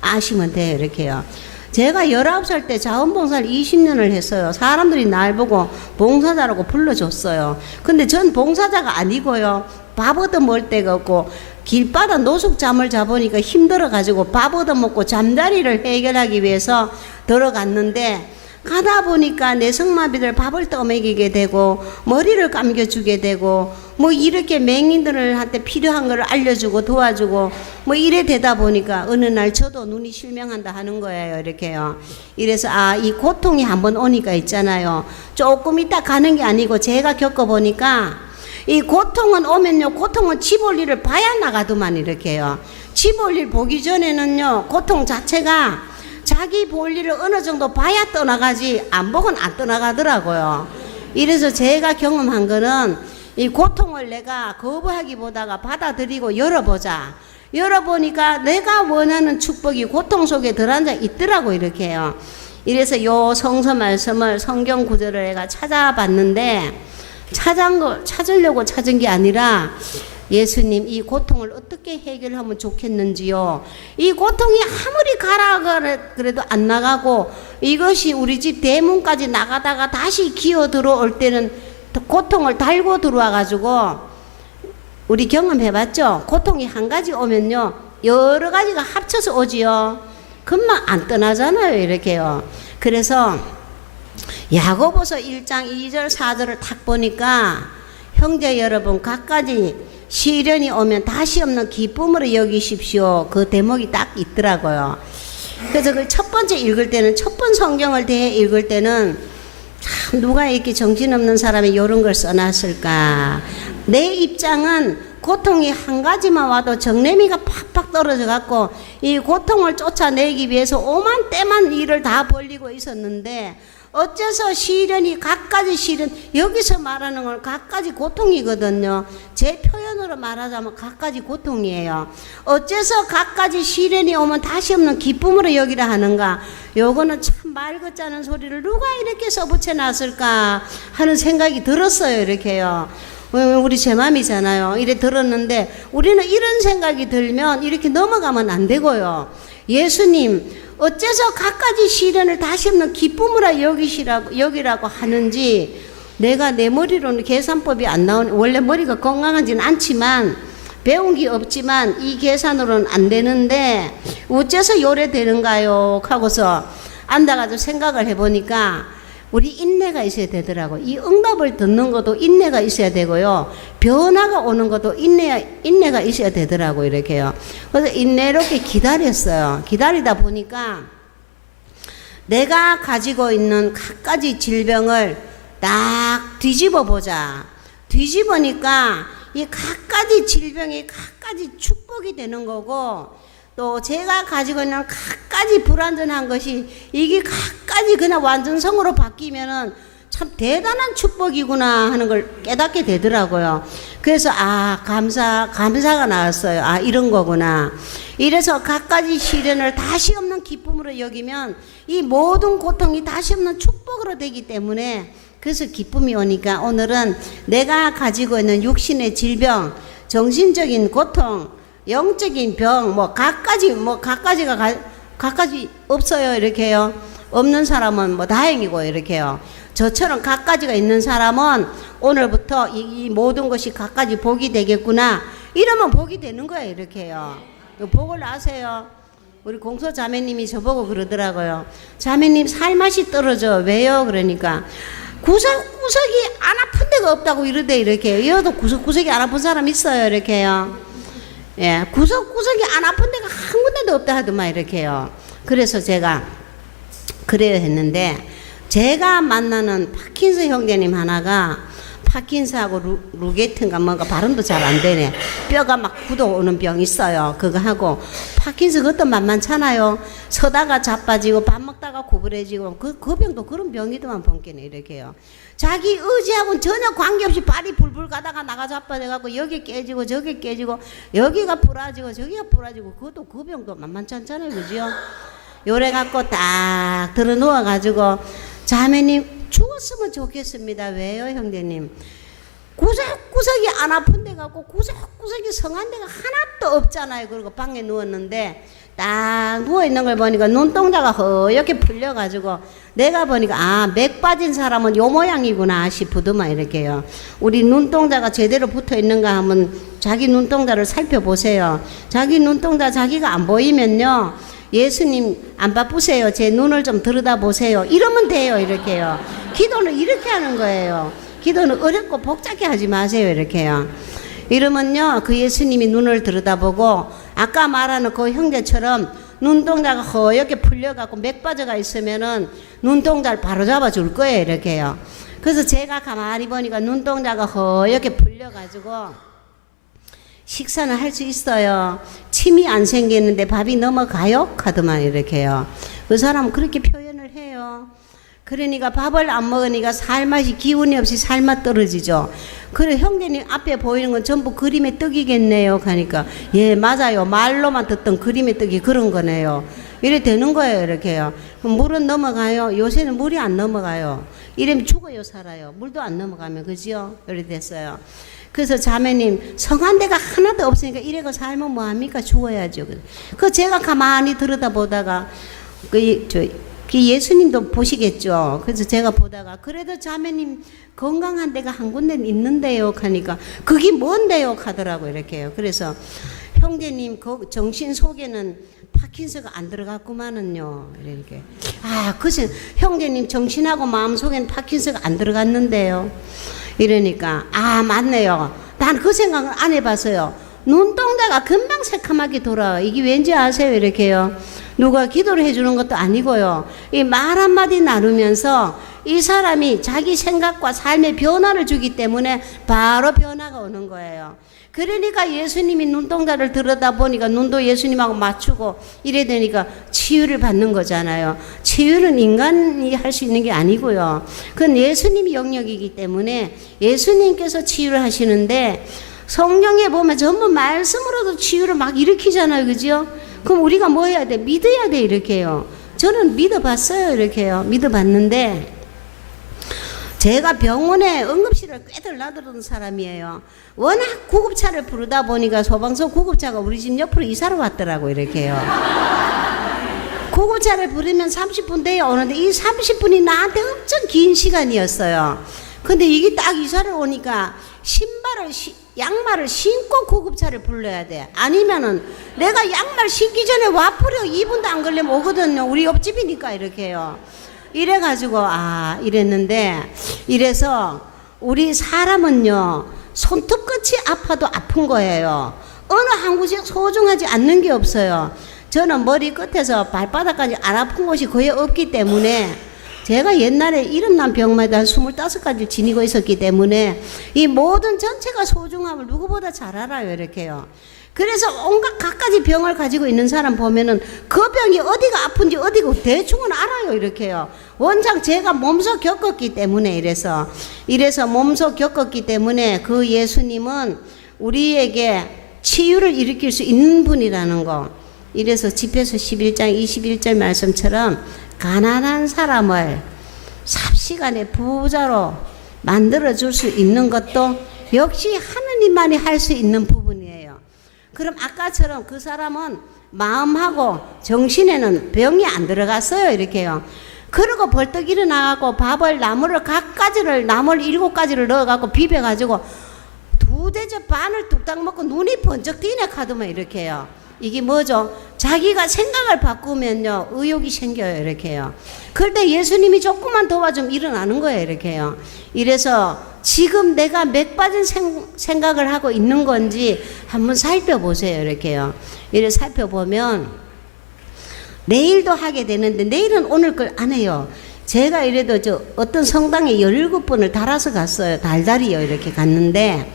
아시면 돼요. 이렇게요. 제가 19살 때 자원봉사를 20년을 했어요. 사람들이 날 보고 봉사자라고 불러줬어요. 근데 전 봉사자가 아니고요. 밥 얻어먹을 데가 없고 길바닥 노숙잠을 자보니까 힘들어가지고 밥 얻어먹고 잠자리를 해결하기 위해서 들어갔는데, 가다 보니까 내성마비들 밥을 떠먹이게 되고 머리를 감겨주게 되고 뭐 이렇게 맹인들한테 필요한 걸 알려주고 도와주고 뭐 이래 되다 보니까 어느 날 저도 눈이 실명한다 하는 거예요. 이렇게요. 이래서 이 고통이 한번 오니까 있잖아요. 조금 있다 가는 게 아니고 제가 겪어보니까 이 고통은 오면요, 고통은 집 올 일을 봐야 나가더만 이렇게요. 집 올 일 보기 전에는요, 고통 자체가 자기 볼 일을 어느 정도 봐야 떠나가지 안 보고는 안 떠나가더라고요. 이래서 제가 경험한 거는 이 고통을 내가 거부하기보다가 받아들이고 열어보자. 열어보니까 내가 원하는 축복이 고통 속에 들어앉아 있더라고 이렇게요. 이래서 요 성서 말씀을 성경 구절을 내가 찾아봤는데 찾으려고 찾은 게 아니라 예수님 이 고통을 어떻게 해결하면 좋겠는지요. 이 고통이 아무리 가라 그래도 안 나가고 이것이 우리 집 대문까지 나가다가 다시 기어 들어올 때는 고통을 달고 들어와 가지고 우리 경험해봤죠. 고통이 한 가지 오면요 여러 가지가 합쳐서 오지요. 금방 안 떠나잖아요 이렇게요. 그래서 야고보서 1장 2절 4절을 딱 보니까 형제 여러분 각가지 시련이 오면 다시 없는 기쁨으로 여기십시오. 그 대목이 딱 있더라고요. 그래서 그 첫 번째 읽을 때는 첫 번 성경을 대해 읽을 때는 참 누가 이렇게 정신없는 사람이 이런 걸 써놨을까. 내 입장은 고통이 한 가지만 와도 정내미가 팍팍 떨어져 갖고 이 고통을 쫓아내기 위해서 오만 때만 일을 다 벌리고 있었는데 어째서 시련이 갖가지 시련, 여기서 말하는 건 갖가지 고통이거든요. 제 표현으로 말하자면 갖가지 고통이에요. 어째서 갖가지 시련이 오면 다시 없는 기쁨으로 여기라 하는가. 요거는 참 말 같지 않은 소리를 누가 이렇게 써붙여 놨을까 하는 생각이 들었어요 이렇게요. 우리 제 맘이잖아요. 이래 들었는데 우리는 이런 생각이 들면 이렇게 넘어가면 안 되고요. 예수님 어째서 갖가지 시련을 다시 없는 기쁨으로 여기라고 하는지 내가 내 머리로는 계산법이 안 나오는, 원래 머리가 건강하지는 않지만 배운 게 없지만 이 계산으로는 안 되는데 어째서 요래 되는가요 하고서 앉아가지고 생각을 해보니까 우리 인내가 있어야 되더라고. 이 응답을 듣는 것도 인내가 있어야 되고요. 변화가 오는 것도 인내가 있어야 되더라고 이렇게요. 그래서 인내롭게 기다렸어요. 기다리다 보니까 내가 가지고 있는 갖가지 질병을 딱 뒤집어 보자. 뒤집으니까 이 갖가지 질병이 갖가지 축복이 되는 거고 또 제가 가지고 있는 갖가지 불완전한 것이 이게 갖가지 그냥 완전성으로 바뀌면은 참 대단한 축복이구나 하는 걸 깨닫게 되더라고요. 그래서 감사가 나왔어요. 이런 거구나. 이래서 갖가지 시련을 다시 없는 기쁨으로 여기면 이 모든 고통이 다시 없는 축복으로 되기 때문에 그래서 기쁨이 오니까 오늘은 내가 가지고 있는 육신의 질병, 정신적인 고통, 영적인 병, 갖가지 없어요 이렇게요. 없는 사람은 다행이고 이렇게요. 저처럼 갖가지가 있는 사람은 오늘부터 이 모든 것이 갖가지 복이 되겠구나 이러면 복이 되는 거예요 이렇게요. 복을 아세요? 우리 공소 자매님이 저보고 그러더라고요. 자매님 살맛이 떨어져. 왜요? 그러니까 구석구석이 안 아픈 데가 없다고 이러대 이렇게요. 여도 구석구석이 안 아픈 사람 있어요 이렇게요. 예, 구석구석이 안 아픈 데가 한 군데도 없다 하더만 이렇게요. 그래서 제가 그래야 했는데 제가 만나는 파킨스 형제님 하나가 파킨스하고 루게트인가 뭔가 발음도 잘 안 되네. 뼈가 막 굳어오는 병 있어요. 그거 하고 파킨스 그것도 만만찮아요. 서다가 자빠지고 밥 먹다가 구부러지고 그 병도 그런 병이더만 번개네 이렇게요. 자기 의지하고는 전혀 관계없이 발이 불불 가다가 나가 자빠져갖고 여기 깨지고 저기 깨지고 여기가 부러지고 저기가 부러지고 그것도 그 병도 만만치 않잖아요. 그죠? 요래 갖고 딱 들어 누워가지고 자매님 죽었으면 좋겠습니다. 왜요 형제님? 구석구석이 안 아픈 데가 없고 구석구석이 성한 데가 하나도 없잖아요. 그리고 방에 누웠는데 딱 누워있는 걸 보니까 눈동자가 허옇게 풀려가지고 내가 보니까 아, 맥 빠진 사람은 요 모양이구나 싶으더만 이렇게요. 우리 눈동자가 제대로 붙어있는가 하면 자기 눈동자를 살펴보세요. 자기 눈동자 자기가 안 보이면요, 예수님 안 바쁘세요, 제 눈을 좀 들여다보세요, 이러면 돼요. 이렇게요. 기도는 이렇게 하는 거예요. 기도는 어렵고 복잡하게 하지 마세요. 이렇게요. 이러면요, 그 예수님이 눈을 들여다보고 아까 말하는 그 형제처럼 눈동자가 허옇게 풀려갖고 맥 빠져가 있으면은 눈동자를 바로 잡아줄 거예요. 이렇게요. 그래서 제가 가만히 보니까 눈동자가 허옇게 풀려가지고 식사는 할 수 있어요. 침이 안 생기는데 밥이 넘어가요? 하더만 이렇게요. 그 사람은 그렇게 표현을 해요. 그러니까 밥을 안 먹으니까 살맛이, 기운이 없이 살맛 떨어지죠. 그래, 형제님 앞에 보이는 건 전부 그림의 떡이겠네요. 하니까 예, 맞아요. 말로만 듣던 그림의 떡이 그런 거네요. 이래 되는 거예요. 이렇게요. 그럼 물은 넘어가요? 요새는 물이 안 넘어가요. 이러면 죽어요, 살아요? 물도 안 넘어가면, 그죠? 이래 됐어요. 그래서 자매님, 성한 데가 하나도 없으니까 이래가 살면 뭐합니까? 죽어야죠. 그 제가 가만히 들여다보다가 그 예수님도 보시겠죠. 그래서 제가 보다가 그래도 자매님 건강한 데가 한 군데는 있는데요 하니까 그게 뭔데요 하더라고. 이렇게요. 그래서 형제님 그 정신 속에는 파킨스가 안 들어갔구만은요. 이렇게. 아, 그래서 형제님 정신하고 마음 속에는 파킨스가 안 들어갔는데요. 이러니까 아, 맞네요. 난 그 생각을 안 해봤어요. 눈동자가 금방 새카맣게 돌아요. 이게 왠지 아세요? 이렇게요. 누가 기도를 해주는 것도 아니고요. 이 말 한마디 나누면서 이 사람이 자기 생각과 삶의 변화를 주기 때문에 바로 변화가 오는 거예요. 그러니까 예수님이 눈동자를 들여다보니까 눈도 예수님하고 맞추고 이래 되니까 치유를 받는 거잖아요. 치유는 인간이 할 수 있는 게 아니고요. 그건 예수님이 영역이기 때문에 예수님께서 치유를 하시는데 성경에 보면 전부 말씀으로도 치유를 막 일으키잖아요. 그죠? 그럼 우리가 뭐 해야 돼? 믿어야 돼. 이렇게요. 저는 믿어봤어요. 이렇게요. 믿어봤는데 제가 병원에 응급실을 꽤들 나들던 사람이에요. 워낙 구급차를 부르다 보니까 소방서 구급차가 우리 집 옆으로 이사를 왔더라고. 이렇게요. 구급차를 부르면 30분 돼야 오는데 이 30분이 나한테 엄청 긴 시간이었어요. 근데 이게 딱 이사를 오니까 양말을 신고 구급차를 불러야 돼. 아니면은 내가 양말 신기 전에 와버려 2분도 안 걸리면 오거든요. 우리 옆집이니까 이렇게요. 이래가지고 아, 이랬는데 이래서 우리 사람은요 손톱끝이 아파도 아픈 거예요. 어느 한 곳이 소중하지 않는 게 없어요. 저는 머리 끝에서 발바닥까지 안 아픈 곳이 거의 없기 때문에 제가 옛날에 이름난 병마다 한 25가지를 지니고 있었기 때문에 이 모든 전체가 소중함을 누구보다 잘 알아요. 이렇게요. 그래서 온갖 갖가지 병을 가지고 있는 사람 보면은 그 병이 어디가 아픈지 어디가 대충은 알아요. 이렇게요. 원장 제가 몸소 겪었기 때문에 이래서 몸소 겪었기 때문에 그 예수님은 우리에게 치유를 일으킬 수 있는 분이라는 거. 이래서 집에서 11장 21절 말씀처럼 가난한 사람을 삽시간에 부자로 만들어줄 수 있는 것도 역시 하느님만이 할 수 있는 부분이에요. 그럼 아까처럼 그 사람은 마음하고 정신에는 병이 안 들어갔어요. 이렇게요. 그러고 벌떡 일어나고 밥을 나물 7가지를 넣어갖고 비벼가지고 2대접 반을 뚝딱 먹고 눈이 번쩍 뜨이네 카드만 이렇게요. 이게 뭐죠? 자기가 생각을 바꾸면요 의욕이 생겨요. 이렇게요. 그럴 때 예수님이 조금만 도와주면 일어나는 거예요. 이렇게요. 이래서 지금 내가 맥 빠진 생각을 하고 있는 건지 한번 살펴보세요. 이렇게요. 이래 살펴보면 내일도 하게 되는데 내일은 오늘 걸 안 해요. 제가 이래도 저 어떤 성당에 17번을 달아서 갔어요. 달달이요. 이렇게 갔는데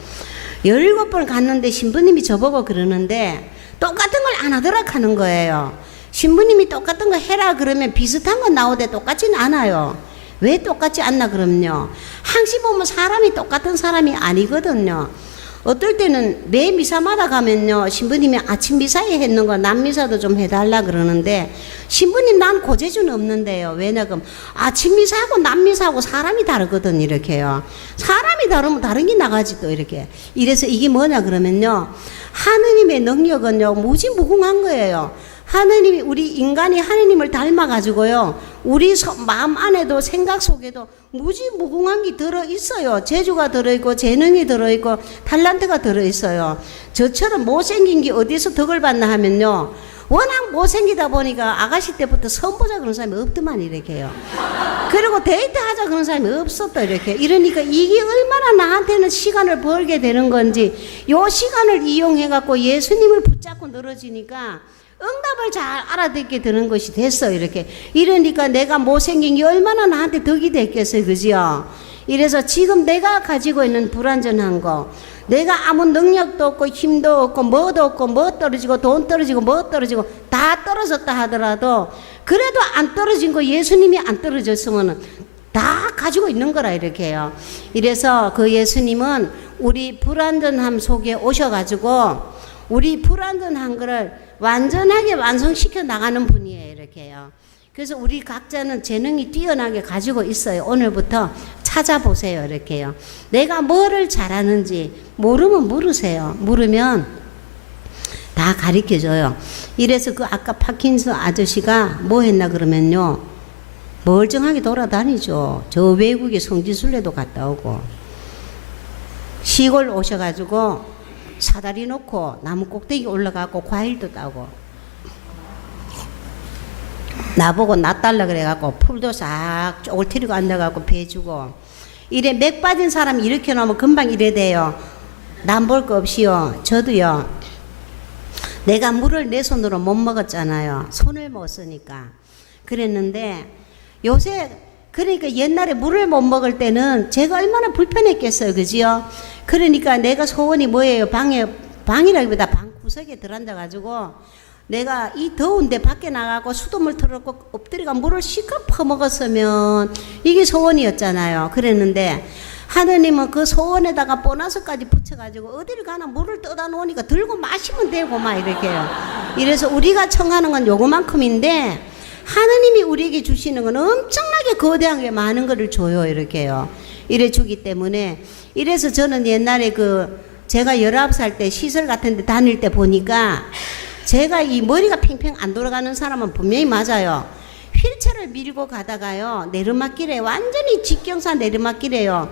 17번 갔는데 신부님이 저보고 그러는데 똑같은 걸 안 하더라 하는 거예요. 신부님이 똑같은 거 해라 그러면 비슷한 거 나오되 똑같지는 않아요. 왜 똑같지 않나 그럼요. 항시 보면 사람이 똑같은 사람이 아니거든요. 어떨 때는 매 미사마다 가면요, 신부님이 아침 미사에 했는 거 낮 미사도 좀 해달라 그러는데, 신부님 난 고재주는 없는데요. 왜냐면 아침 미사하고 낮 미사하고 사람이 다르거든 이렇게요. 사람이 다르면 다른 게 나가지 또 이렇게. 이래서 이게 뭐냐 그러면요, 하느님의 능력은요 무지무궁한 거예요. 하느님이, 우리 인간이 하느님을 닮아가지고요, 우리 마음 안에도 생각 속에도 무지무궁한 게 들어있어요. 재주가 들어있고 재능이 들어있고 탤런트가 들어있어요. 저처럼 못생긴 게 어디서 덕을 받나 하면요, 워낙 못생기다 보니까 아가씨 때부터 선보자 그런 사람이 없더만 이렇게요. 그리고 데이트하자 그런 사람이 없었다 이렇게. 이러니까 이게 얼마나 나한테는 시간을 벌게 되는 건지, 요 시간을 이용해 갖고 예수님을 붙잡고 늘어지니까 응답을 잘 알아듣게 되는 것이 됐어 이렇게. 이러니까 내가 못생긴 게 얼마나 나한테 덕이 됐겠어요, 그죠? 이래서 지금 내가 가지고 있는 불완전한 거, 내가 아무 능력도 없고 힘도 없고 뭐도 없고 뭐 떨어지고 돈 떨어지고 뭐 떨어지고 다 떨어졌다 하더라도, 그래도 안 떨어진 거 예수님이 안 떨어졌으면 다 가지고 있는 거라 이렇게요. 이래서 그 예수님은 우리 불완전함 속에 오셔가지고 우리 불완전한 거를 완전하게 완성시켜 나가는 분이에요 이렇게요. 그래서 우리 각자는 재능이 뛰어나게 가지고 있어요. 오늘부터 찾아보세요 이렇게요. 내가 뭐를 잘하는지 모르면 물으세요. 물으면 다 가르쳐줘요. 이래서 그 아까 파킨슨 아저씨가 뭐 했나 그러면요, 멀쩡하게 돌아다니죠. 저 외국에 성지순례도 갔다 오고, 시골 오셔가지고 사다리 놓고 나무 꼭대기 올라가고 과일도 따고, 나보고 낫달라 그래갖고 풀도 싹 쪼글트리고 앉아갖고 배주고, 이래 맥 빠진 사람 이렇게 놓으면 금방 이래 돼요. 남 볼 거 없이요. 저도요, 내가 물을 내 손으로 못 먹었잖아요. 손을 못 쓰니까. 그랬는데 요새, 그러니까 옛날에 물을 못 먹을 때는 제가 얼마나 불편했겠어요, 그지요? 그러니까 내가 소원이 뭐예요? 방이라기보다 방 구석에 들어앉아가지고 내가 이 더운데 밖에 나가고 수돗물 틀어놓고 엎드리가 물을 실컷 퍼먹었으면 이게 소원이었잖아요. 그랬는데 하느님은 그 소원에다가 보너스까지 붙여가지고 어디를 가나 물을 떠다 놓으니까 들고 마시면 되고 막 이렇게요. 이래서 우리가 청하는 건 요거만큼인데 하느님이 우리에게 주시는 건 엄청나게 거대한 게 많은 거를 줘요 이렇게요. 이래 주기 때문에, 이래서 저는 옛날에 제가 19살 때 시설 같은 데 다닐 때 보니까, 제가 이 머리가 팽팽 안 돌아가는 사람은 분명히 맞아요. 휠체어를 밀고 가다가요, 내리막길에, 완전히 직경사 내리막길에요,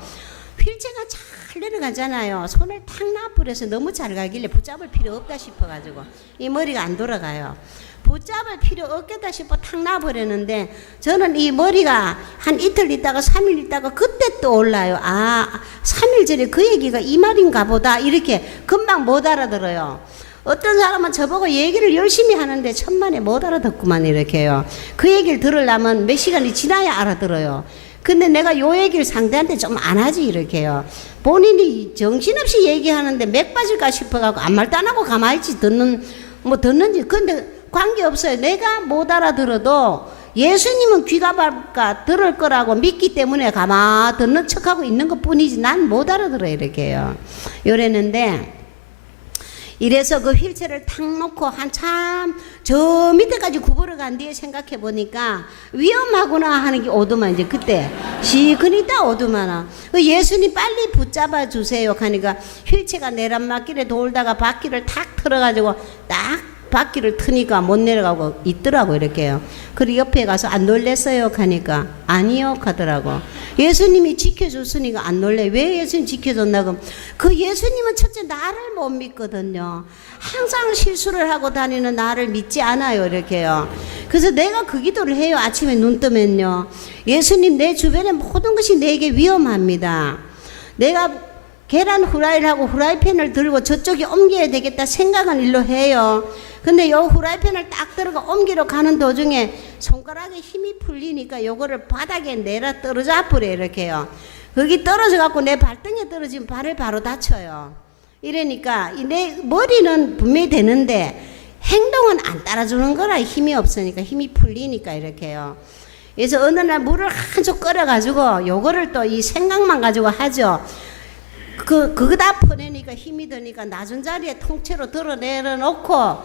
휠체어가 잘 내려가잖아요. 손을 탁 놔버려서 너무 잘 가길래 붙잡을 필요 없다 싶어가지고 이 머리가 안 돌아가요. 붙잡을 필요 없겠다 싶어 탁 놔버렸는데, 저는 이 머리가 한 이틀 있다가 3일 있다가 그때 또 올라요. 아, 3일 전에 그 얘기가 이 말인가 보다 이렇게 금방 못 알아들어요. 어떤 사람은 저보고 얘기를 열심히 하는데 천만에 못 알아듣구만 이렇게요. 그 얘기를 들으려면 몇 시간이 지나야 알아들어요. 근데 내가 요 얘기를 상대한테 좀 안 하지 이렇게요. 본인이 정신없이 얘기하는데 맥 빠질까 싶어가지고 아무 말도 안 하고 가만히 있지, 듣는지. 근데 관계없어요. 내가 못 알아들어도 예수님은 귀가 밝까 들을 거라고 믿기 때문에 가만 듣는 척하고 있는 것 뿐이지 난 못 알아들어 이렇게요. 요랬는데, 이래서 그 휠체어를 탁 놓고 한참 저 밑에까지 굽으러 간 뒤에 생각해 보니까 위험하구나 하는 게 오더만, 이제 그때 시그니까 오더만. 예수님 빨리 붙잡아 주세요 하니까 휠체어가 내리막길에 돌다가 바퀴를 탁 틀어가지고 딱 바퀴를 트니까 못 내려가고 있더라고 이렇게요. 그리고 옆에 가서 안 놀랬어요 하니까 아니요 하더라고. 예수님이 지켜줬으니까 안 놀래. 왜 예수님 지켜줬나? 그럼 그 예수님은 첫째 나를 못 믿거든요. 항상 실수를 하고 다니는 나를 믿지 않아요 이렇게요. 그래서 내가 그 기도를 해요. 아침에 눈 뜨면요, 예수님 내 주변에 모든 것이 내게 위험합니다. 내가 계란 후라이를 하고 후라이팬을 들고 저쪽에 옮겨야 되겠다 생각은 일로 해요. 근데 요 후라이팬을 딱 들고 옮기러 가는 도중에 손가락에 힘이 풀리니까 요거를 바닥에 내려 떨어져 버려 이렇게요. 거기 떨어져 갖고 내 발등에 떨어지면 발을 바로 다쳐요. 이러니까 내 머리는 분명히 되는데 행동은 안 따라주는 거라, 힘이 없으니까, 힘이 풀리니까 이렇게요. 그래서 어느 날 물을 한쪽 끓여가지고 요거를 또 이 생각만 가지고 하죠. 그거 다 퍼내니까 힘이 드니까 낮은 자리에 통째로 드러내놓고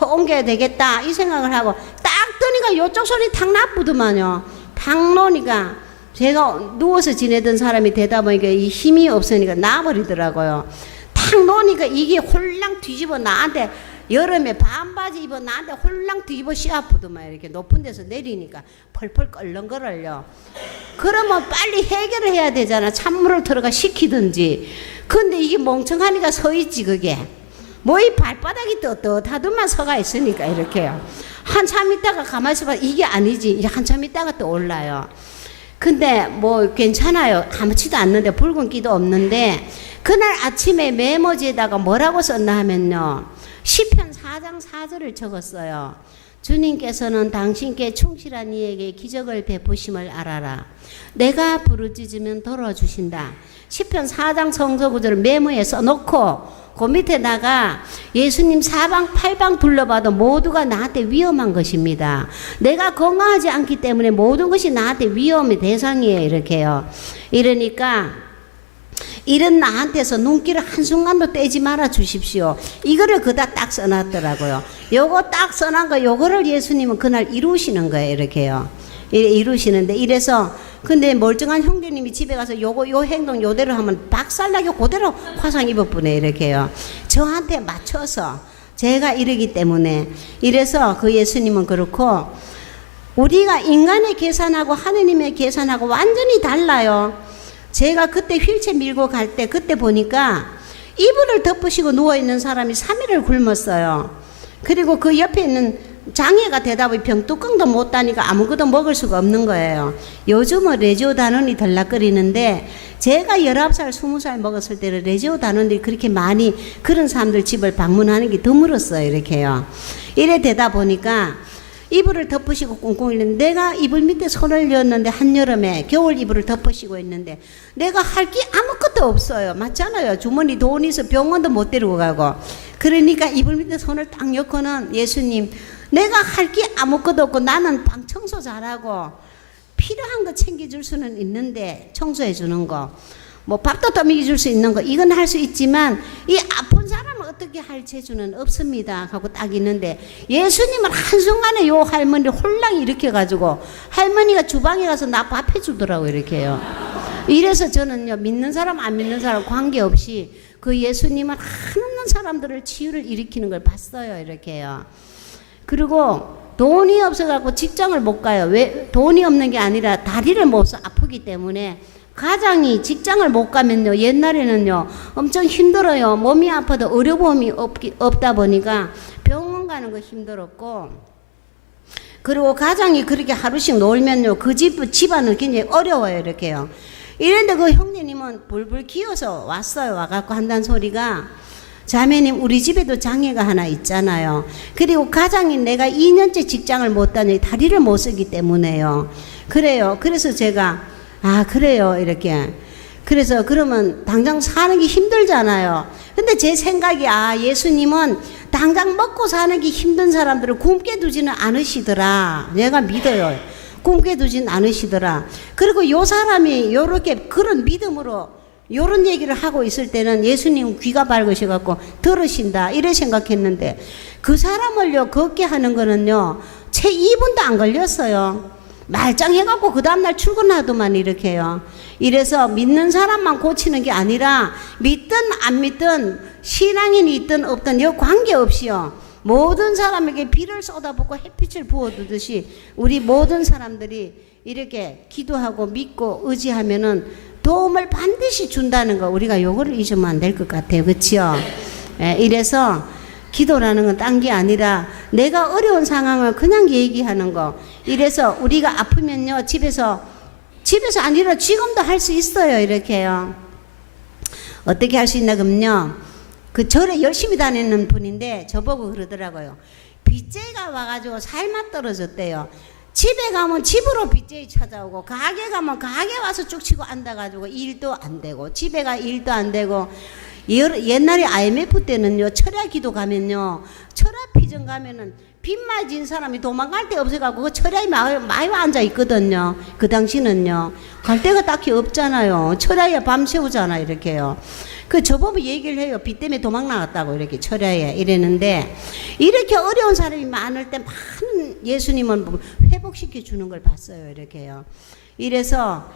옮겨야 되겠다 이 생각을 하고 딱 뜨니까 요쪽 손이 탁 나쁘더만요. 탁 놓으니까 제가 누워서 지내던 사람이 되다 보니까 이 힘이 없으니까 나버리더라고요. 탁 놓으니까 이게 홀랑 뒤집어 나한테 여름에 반바지 입어 나한테 홀랑 뒤집어 씌아프더만 이렇게 높은 데서 내리니까 펄펄 끓렁거려요. 그러면 빨리 해결을 해야 되잖아. 찬물을 들어가 식히든지. 근데 이게 멍청하니까 서 있지 그게. 뭐 이 발바닥이 떳떳하더만 서가 있으니까 이렇게요. 한참 있다가 가만히 있어봐 이게 아니지. 이제 한참 있다가 또 올라요. 근데 뭐 괜찮아요. 아무렇지도 않는데 붉은 기도 없는데 그날 아침에 메모지에다가 뭐라고 썼나 하면요. 시편 4장 4절을 적었어요. 주님께서는 당신께 충실한 이에게 기적을 베푸심을 알아라. 내가 부르짖으면 들어주신다. 시편 4장 성서 구절을 메모에 써놓고 그 밑에다가 예수님 사방 팔방 둘러봐도 모두가 나한테 위험한 것입니다. 내가 건강하지 않기 때문에 모든 것이 나한테 위험의 대상이에요. 이렇게요. 이러니까 이런 나한테서 눈길을 한순간도 떼지 말아 주십시오. 이거를 그다 딱 써놨더라고요. 요거 딱 써놓은 거 요거를 예수님은 그날 이루시는 거예요. 이렇게요. 이루시는데 이래서 근데 멀쩡한 형제님이 집에 가서 요 행동 요대로 하면 박살나게 그대로 화상 입어보네 이렇게요. 저한테 맞춰서 제가 이러기 때문에 이래서 그 예수님은 그렇고 우리가 인간의 계산하고 하느님의 계산하고 완전히 달라요. 제가 그때 휠체어 밀고 갈 때 그때 보니까 이불을 덮으시고 누워있는 사람이 3일을 굶었어요. 그리고 그 옆에 있는 장애가 되다 보니 병뚜껑도 못 따니까 아무것도 먹을 수가 없는 거예요. 요즘은 레지오 다논이 덜락거리는데 제가 19살 20살 먹었을 때는 레지오 다논들이 그렇게 많이 그런 사람들 집을 방문하는 게 드물었어요. 이렇게요. 이래 되다 보니까 이불을 덮으시고 꽁꽁 있는데 내가 이불 밑에 손을 넣었는데 한여름에 겨울 이불을 덮으시고 있는데 내가 할 게 아무것도 없어요. 맞잖아요. 주머니 돈이 있어 병원도 못 데리고 가고 그러니까 이불 밑에 손을 딱 넣고는 예수님 내가 할 게 아무것도 없고 나는 방 청소 잘하고 필요한 거 챙겨줄 수는 있는데 청소해 주는 거 뭐 밥도 더 먹여줄 수 있는 거 이건 할 수 있지만 이 아픈 사람은 어떻게 할 재주는 없습니다 하고 딱 있는데 예수님은 한순간에 요 할머니를 홀랑 일으켜가지고 할머니가 주방에 가서 나 밥 해주더라고요. 이렇게요. 이래서 저는요 믿는 사람 안 믿는 사람 관계없이 그 예수님은 한없는 사람들을 치유를 일으키는 걸 봤어요. 이렇게요. 그리고 돈이 없어갖고 직장을 못 가요. 왜? 돈이 없는 게 아니라 다리를 못 써 아프기 때문에 가장이 직장을 못 가면요 옛날에는요 엄청 힘들어요. 몸이 아파도 의료보험이 없다 보니까 병원 가는 거 힘들었고 그리고 가장이 그렇게 하루씩 놀면요 그 집안은 굉장히 어려워요. 이렇게요. 이런데 그 형제님은 불불 기어서 왔어요. 와갖고 한다는 소리가 자매님 우리 집에도 장애가 하나 있잖아요. 그리고 가장이 내가 2년째 직장을 못 다니 다리를 못 쓰기 때문에요. 그래요. 그래서 제가 그래요 이렇게 그래서 그러면 당장 사는 게 힘들잖아요. 근데 제 생각이 예수님은 당장 먹고 사는 게 힘든 사람들을 굶게 두지는 않으시더라. 내가 믿어요. 굶게 두지는 않으시더라. 그리고 요 사람이 요렇게 그런 믿음으로 요런 얘기를 하고 있을 때는 예수님 귀가 밝으셔갖고 들으신다 이래 생각했는데 그 사람을요 걷게 하는 거는요 채 2분도 안 걸렸어요. 말짱해갖고 그 다음날 출근하더만 이렇게요. 이래서 믿는 사람만 고치는 게 아니라 믿든 안 믿든 신앙인이 있든 없든 여 관계없이요 모든 사람에게 비를 쏟아붓고 햇빛을 부어두듯이 우리 모든 사람들이 이렇게 기도하고 믿고 의지하면은 도움을 반드시 준다는 거 우리가 요거를 잊으면 안 될 것 같아요. 그렇죠? 이래서 기도라는 건 딴 게 아니라 내가 어려운 상황을 그냥 얘기하는 거. 이래서 우리가 아프면요 집에서 아니라 지금도 할 수 있어요. 이렇게요. 어떻게 할 수 있나 그러면요 그 절에 열심히 다니는 분인데 저보고 그러더라고요. 빚쟁이가 와가지고 살맛 떨어졌대요. 집에 가면 집으로 빚쟁이 찾아오고 가게 가면 가게 와서 쭉 치고 앉아가지고 일도 안 되고 집에 가 일도 안 되고 옛날에 IMF 때는요 철야기도 가면요 철야피정 가면은 빚 많이 진 사람이 도망갈 데 없어가지고 그 철야에 많이 앉아 있거든요. 그 당시는요. 갈 데가 딱히 없잖아요. 철야에 밤 새우잖아 이렇게요. 그 저보고 얘기를 해요. 빚 때문에 도망 나갔다고 이렇게 철야에 이랬는데, 이렇게 어려운 사람이 많을 때 많은 예수님은 회복시켜 주는 걸 봤어요. 이렇게요. 이래서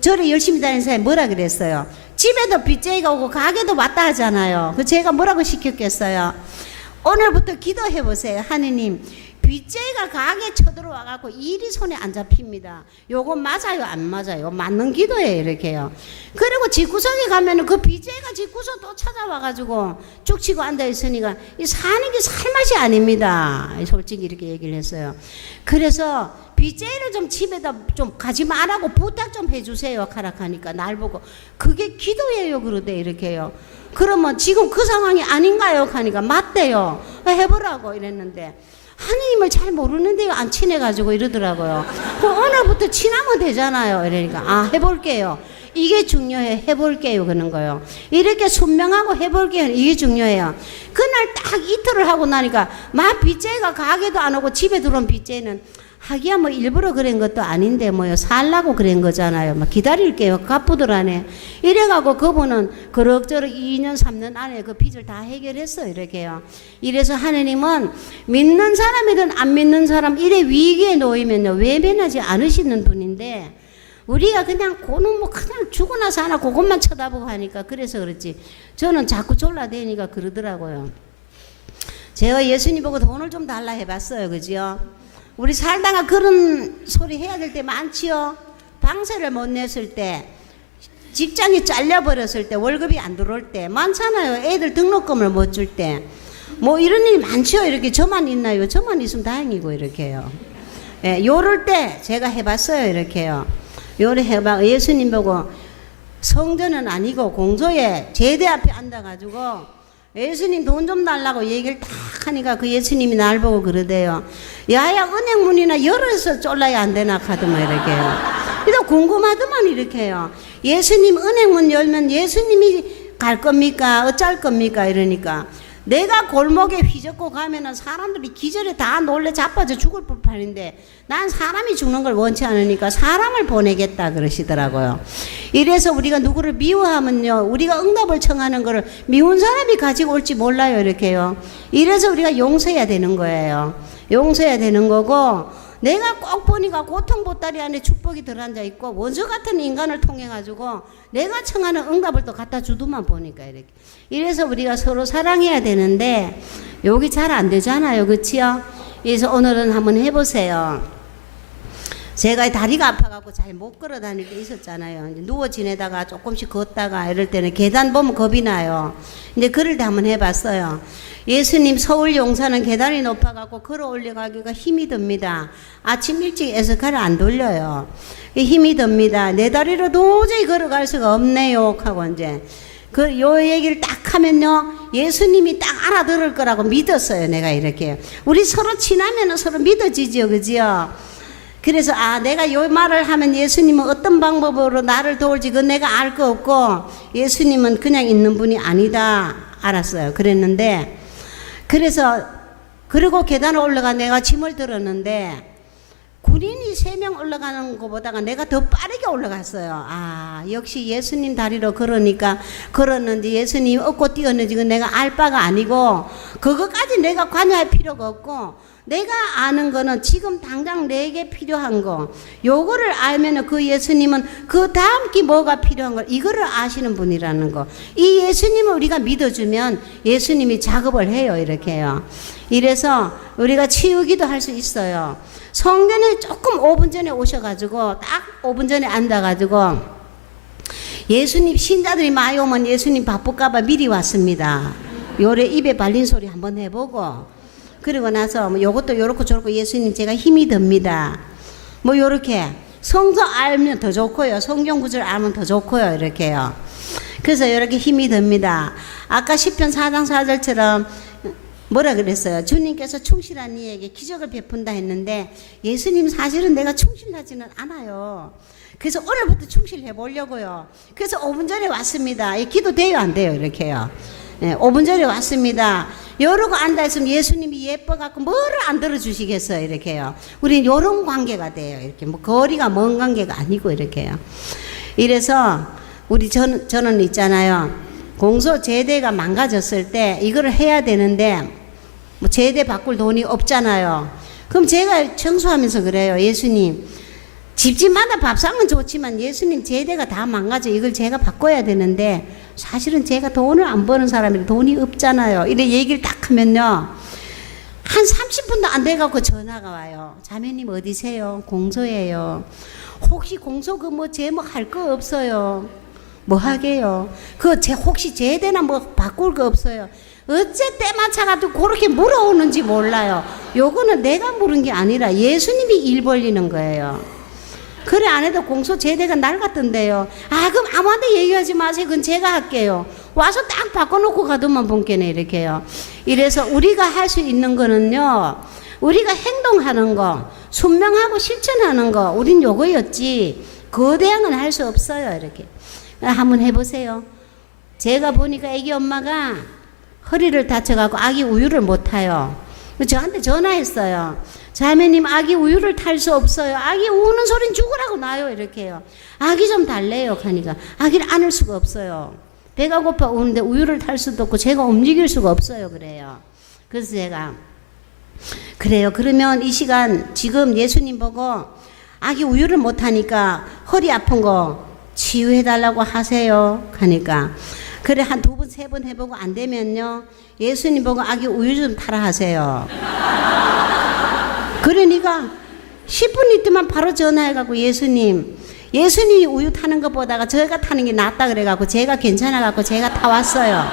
절에 열심히 다니는 사람이 뭐라 그랬어요? 집에도 빚쟁이가 오고 가게도 왔다 하잖아요. 그 제가 뭐라고 시켰겠어요? 오늘부터 기도해 보세요. 하느님, 빚쟁이가 가게 쳐들어와갖고 일이 손에 안 잡힙니다. 요거 맞아요, 안 맞아요? 맞는 기도예요, 이렇게요. 그리고 집구석에 가면은 그 빚쟁이가 집구석 또 찾아와가지고 쭉 치고 앉아 있으니까 이 사는 게 살맛이 아닙니다. 솔직히 이렇게 얘기를 했어요. 그래서 빚쟁이를 좀 집에다 좀 가지 말라고 부탁 좀 해주세요. 카락하니까 날 보고 그게 기도예요, 그러대 이렇게요. 그러면 지금 그 상황이 아닌가요? 하니까 맞대요. 해보라고 이랬는데, 하느님을 잘 모르는데요, 안 친해가지고 이러더라고요. 그 오늘부터 친하면 되잖아요. 이러니까 아, 해볼게요. 이게 중요해. 해볼게요. 그런 거요. 이렇게 순명하고 해볼게요. 이게 중요해요. 그날 딱 이틀을 하고 나니까 막 빚쟁이가 가게도 안 오고 집에 들어온 빚쟁이는 하기야 뭐 일부러 그런 것도 아닌데 뭐요, 살라고 그런 거잖아요. 막 기다릴게요. 갚으더라네. 이래가고 그분은 그럭저럭 2년 3년 안에 그 빚을 다 해결했어요. 이렇게요. 이래서 하느님은 믿는 사람이든 안 믿는 사람 이래 위기에 놓이면요 외면하지 않으시는 분인데, 우리가 그냥 고는 뭐 그냥 죽어나 사나 그것만 쳐다보고 하니까 그래서 그렇지. 저는 자꾸 졸라대니까 그러더라고요. 제가 예수님 보고 돈을 좀 달라 해봤어요. 그죠? 우리 살다가 그런 소리 해야 될 때 많지요. 방세를 못 냈을 때, 직장이 잘려버렸을 때, 월급이 안 들어올 때 많잖아요. 애들 등록금을 못 줄 때, 뭐 이런 일이 많지요. 이렇게 저만 있나요? 저만 있으면 다행이고 이렇게요. 예, 요럴 때 제가 해봤어요. 이렇게요. 요래 해봐. 예수님 보고 성전은 아니고 공소에 제대 앞에 앉아가지고 예수님 돈 좀 달라고 얘기를 딱 하니까 그 예수님이 날 보고 그러대요. 야야, 은행문이나 열어서 쫄라야 안 되나 하더만 이렇게요. 그래서 궁금하더만 이렇게요. 예수님 은행문 열면 예수님이 갈 겁니까? 어쩔 겁니까? 이러니까 내가 골목에 휘젓고 가면은 사람들이 기절에 다 놀래 자빠져 죽을 법한인데 난 사람이 죽는 걸 원치 않으니까 사람을 보내겠다 그러시더라고요. 이래서 우리가 누구를 미워하면요, 우리가 응답을 청하는 거를 미운 사람이 가지고 올지 몰라요. 이렇게요. 이래서 우리가 용서해야 되는 거예요. 용서해야 되는 거고, 내가 꼭 보니까 고통보따리 안에 축복이 들어앉아 있고 원수 같은 인간을 통해 가지고 내가 청하는 응답을 또 갖다 주더만 보니까 이렇게. 이래서 우리가 서로 사랑해야 되는데 여기 잘 안 되잖아요. 그치요? 그래서 오늘은 한번 해보세요. 제가 다리가 아파갖고 잘 못 걸어 다닐 때 있었잖아요. 이제 누워 지내다가 조금씩 걷다가 이럴 때는 계단 보면 겁이 나요. 이제 그럴 때 한번 해봤어요. 예수님 서울 용사는 계단이 높아갖고 걸어 올라가기가 힘이 듭니다. 아침 일찍 에스카를 안 돌려요. 힘이 듭니다. 내 다리로 도저히 걸어갈 수가 없네요. 하고 이제 요 얘기를 딱 하면요, 예수님이 딱 알아들을 거라고 믿었어요. 내가 이렇게. 우리 서로 친하면은 서로 믿어지지요. 그지요? 그래서 내가 요 말을 하면 예수님은 어떤 방법으로 나를 도울지 그건 내가 알 거 없고 예수님은 그냥 있는 분이 아니다 알았어요. 그랬는데, 그래서 그리고 계단을 올라가 내가 짐을 들었는데 군인이 3명 올라가는 것보다가 내가 더 빠르게 올라갔어요. 역시 예수님 다리로 걸으니까 걸었는지 예수님 얻고 뛰었는지 그건 내가 알 바가 아니고 그것까지 내가 관여할 필요가 없고, 내가 아는 거는 지금 당장 내게 필요한 거, 요거를 알면은 그 예수님은 그 다음 기 뭐가 필요한 걸 이거를 아시는 분이라는 거. 이 예수님을 우리가 믿어주면 예수님이 작업을 해요. 이렇게요. 이래서 우리가 치유기도 할 수 있어요. 성전에 조금 5분 전에 오셔가지고 딱 5분 전에 앉아가지고 예수님 신자들이 많이 오면 예수님 바쁠까봐 미리 왔습니다. 요래 입에 발린 소리 한번 해보고, 그리고 나서 뭐 요것도 요렇고 저렇고 예수님 제가 힘이 듭니다. 뭐 요렇게 성경 알면 더 좋고요. 성경 구절 알면 더 좋고요. 이렇게요. 그래서 이렇게 힘이 듭니다. 아까 시편 4장 4절처럼 뭐라 그랬어요? 주님께서 충실한 이에게 기적을 베푼다 했는데 예수님 사실은 내가 충실하지는 않아요. 그래서 오늘부터 충실해 보려고요. 그래서 5분 전에 왔습니다. 기도 돼요? 안 돼요? 이렇게요. 5분 전에 왔습니다. 이러고 앉아있으면 예수님이 예뻐갖고 뭐를 안 들어주시겠어요, 이렇게요. 우리는 이런 관계가 돼요. 이렇게 뭐 거리가 먼 관계가 아니고 이렇게요. 이래서 저는 있잖아요. 공소 제대가 망가졌을 때 이거를 해야 되는데 뭐 제대 바꿀 돈이 없잖아요. 그럼 제가 청소하면서 그래요. 예수님, 집집마다 밥상은 좋지만 예수님 제대가 다 망가져. 이걸 제가 바꿔야 되는데 사실은 제가 돈을 안 버는 사람이라 돈이 없잖아요. 이래 얘기를 딱 하면요, 한 30분도 안 돼갖고 전화가 와요. 자매님 어디세요? 공소예요. 혹시 공소 그 뭐 제목 할 거 없어요? 뭐 하게요? 혹시 제대나 뭐 바꿀 거 없어요? 어째 때 맞춰가지고 그렇게 물어오는지 몰라요. 요거는 내가 물은 게 아니라 예수님이 일 벌리는 거예요. 그래 안 해도 공소 제대가 낡았던데요. 아 그럼 아무한테 얘기하지 마세요. 그건 제가 할게요. 와서 딱 바꿔놓고 가더만 본게네 이렇게요. 이래서 우리가 할 수 있는 거는요, 우리가 행동하는 거, 순명하고 실천하는 거, 우린 요거였지 거대한 건 할 수 없어요. 이렇게 한번 해보세요. 제가 보니까 애기 엄마가 허리를 다쳐갖고 아기 우유를 못 타요. 저한테 전화했어요. 자매님 아기 우유를 탈 수 없어요. 아기 우는 소린 죽으라고 놔요. 이렇게요. 아기 좀 달래요. 하니까 아기를 안을 수가 없어요. 배가 고파 우는데 우유를 탈 수도 없고 제가 움직일 수가 없어요. 그래요. 그래서 제가 그래요. 그러면 이 시간 지금 예수님 보고 아기 우유를 못 하니까 허리 아픈 거 치유해달라고 하세요. 하니까 그래 한 2번 3번 해보고 안 되면요, 예수님 보고 아기 우유 좀 타라 하세요. 그러니까 10분 있더만 바로 전화해갖고 예수님이 우유 타는 것보다가 제가 타는 게 낫다 그래갖고 제가 괜찮아갖고 제가 타왔어요.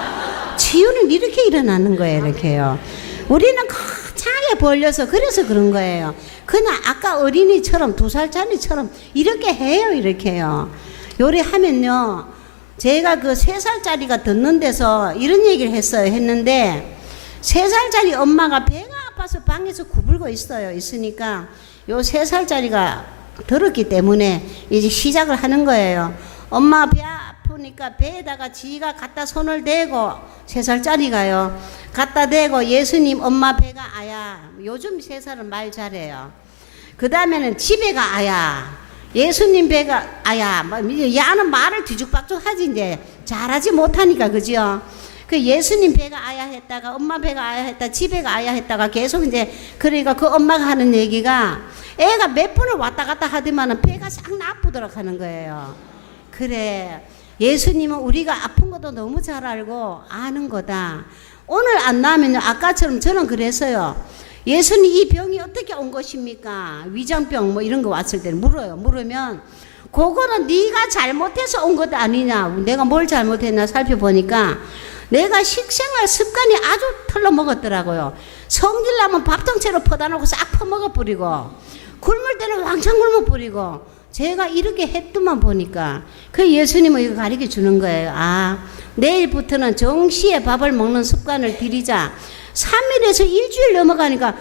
치유는 이렇게 일어나는 거예요. 이렇게요. 우리는 거창하게 벌려서 그래서 그런 거예요. 그냥 아까 어린이처럼 2살짜리처럼 이렇게 해요. 이렇게요. 요리하면요, 제가 그 3살짜리가 듣는 데서 이런 얘기를 했는데 3살짜리 엄마가 배가 아파서 방에서 구불고 있으니까 요 3살짜리가 들었기 때문에 이제 시작을 하는 거예요. 엄마 배 아프니까 배에다가 지가 갖다 손을 대고 3살짜리가요 갖다 대고 예수님 엄마 배가 아야. 요즘 3살은 말 잘해요. 그 다음에는 집에가 아야. 예수님 배가 아야. 야는 말을 뒤죽박죽 하지. 이제 잘하지 못하니까. 그죠? 그 예수님 배가 아야 했다가 엄마 배가 아야 했다 집에가 아야 했다가 계속 이제, 그러니까 그 엄마가 하는 얘기가 애가 몇 번을 왔다 갔다 하더만은 배가 싹 나쁘도록 하는 거예요. 그래 예수님은 우리가 아픈 것도 너무 잘 알고 아는 거다. 오늘 안 나면요, 아까처럼 저는 그랬어요. 예수님 이 병이 어떻게 온 것입니까? 위장병 뭐 이런 거 왔을 때는 물으면 그거는 네가 잘못해서 온 것 아니냐. 내가 뭘 잘못했나 살펴보니까 내가 식생활 습관이 아주 털러먹었더라고요. 성질나면 밥통째로 퍼다 놓고 싹 퍼먹어 버리고, 굶을 때는 왕창 굶어 버리고, 제가 이렇게 했더만 보니까 그 예수님은 이거 가르쳐 주는 거예요. 아, 내일부터는 정시에 밥을 먹는 습관을 들이자. 3일에서 일주일 넘어가니까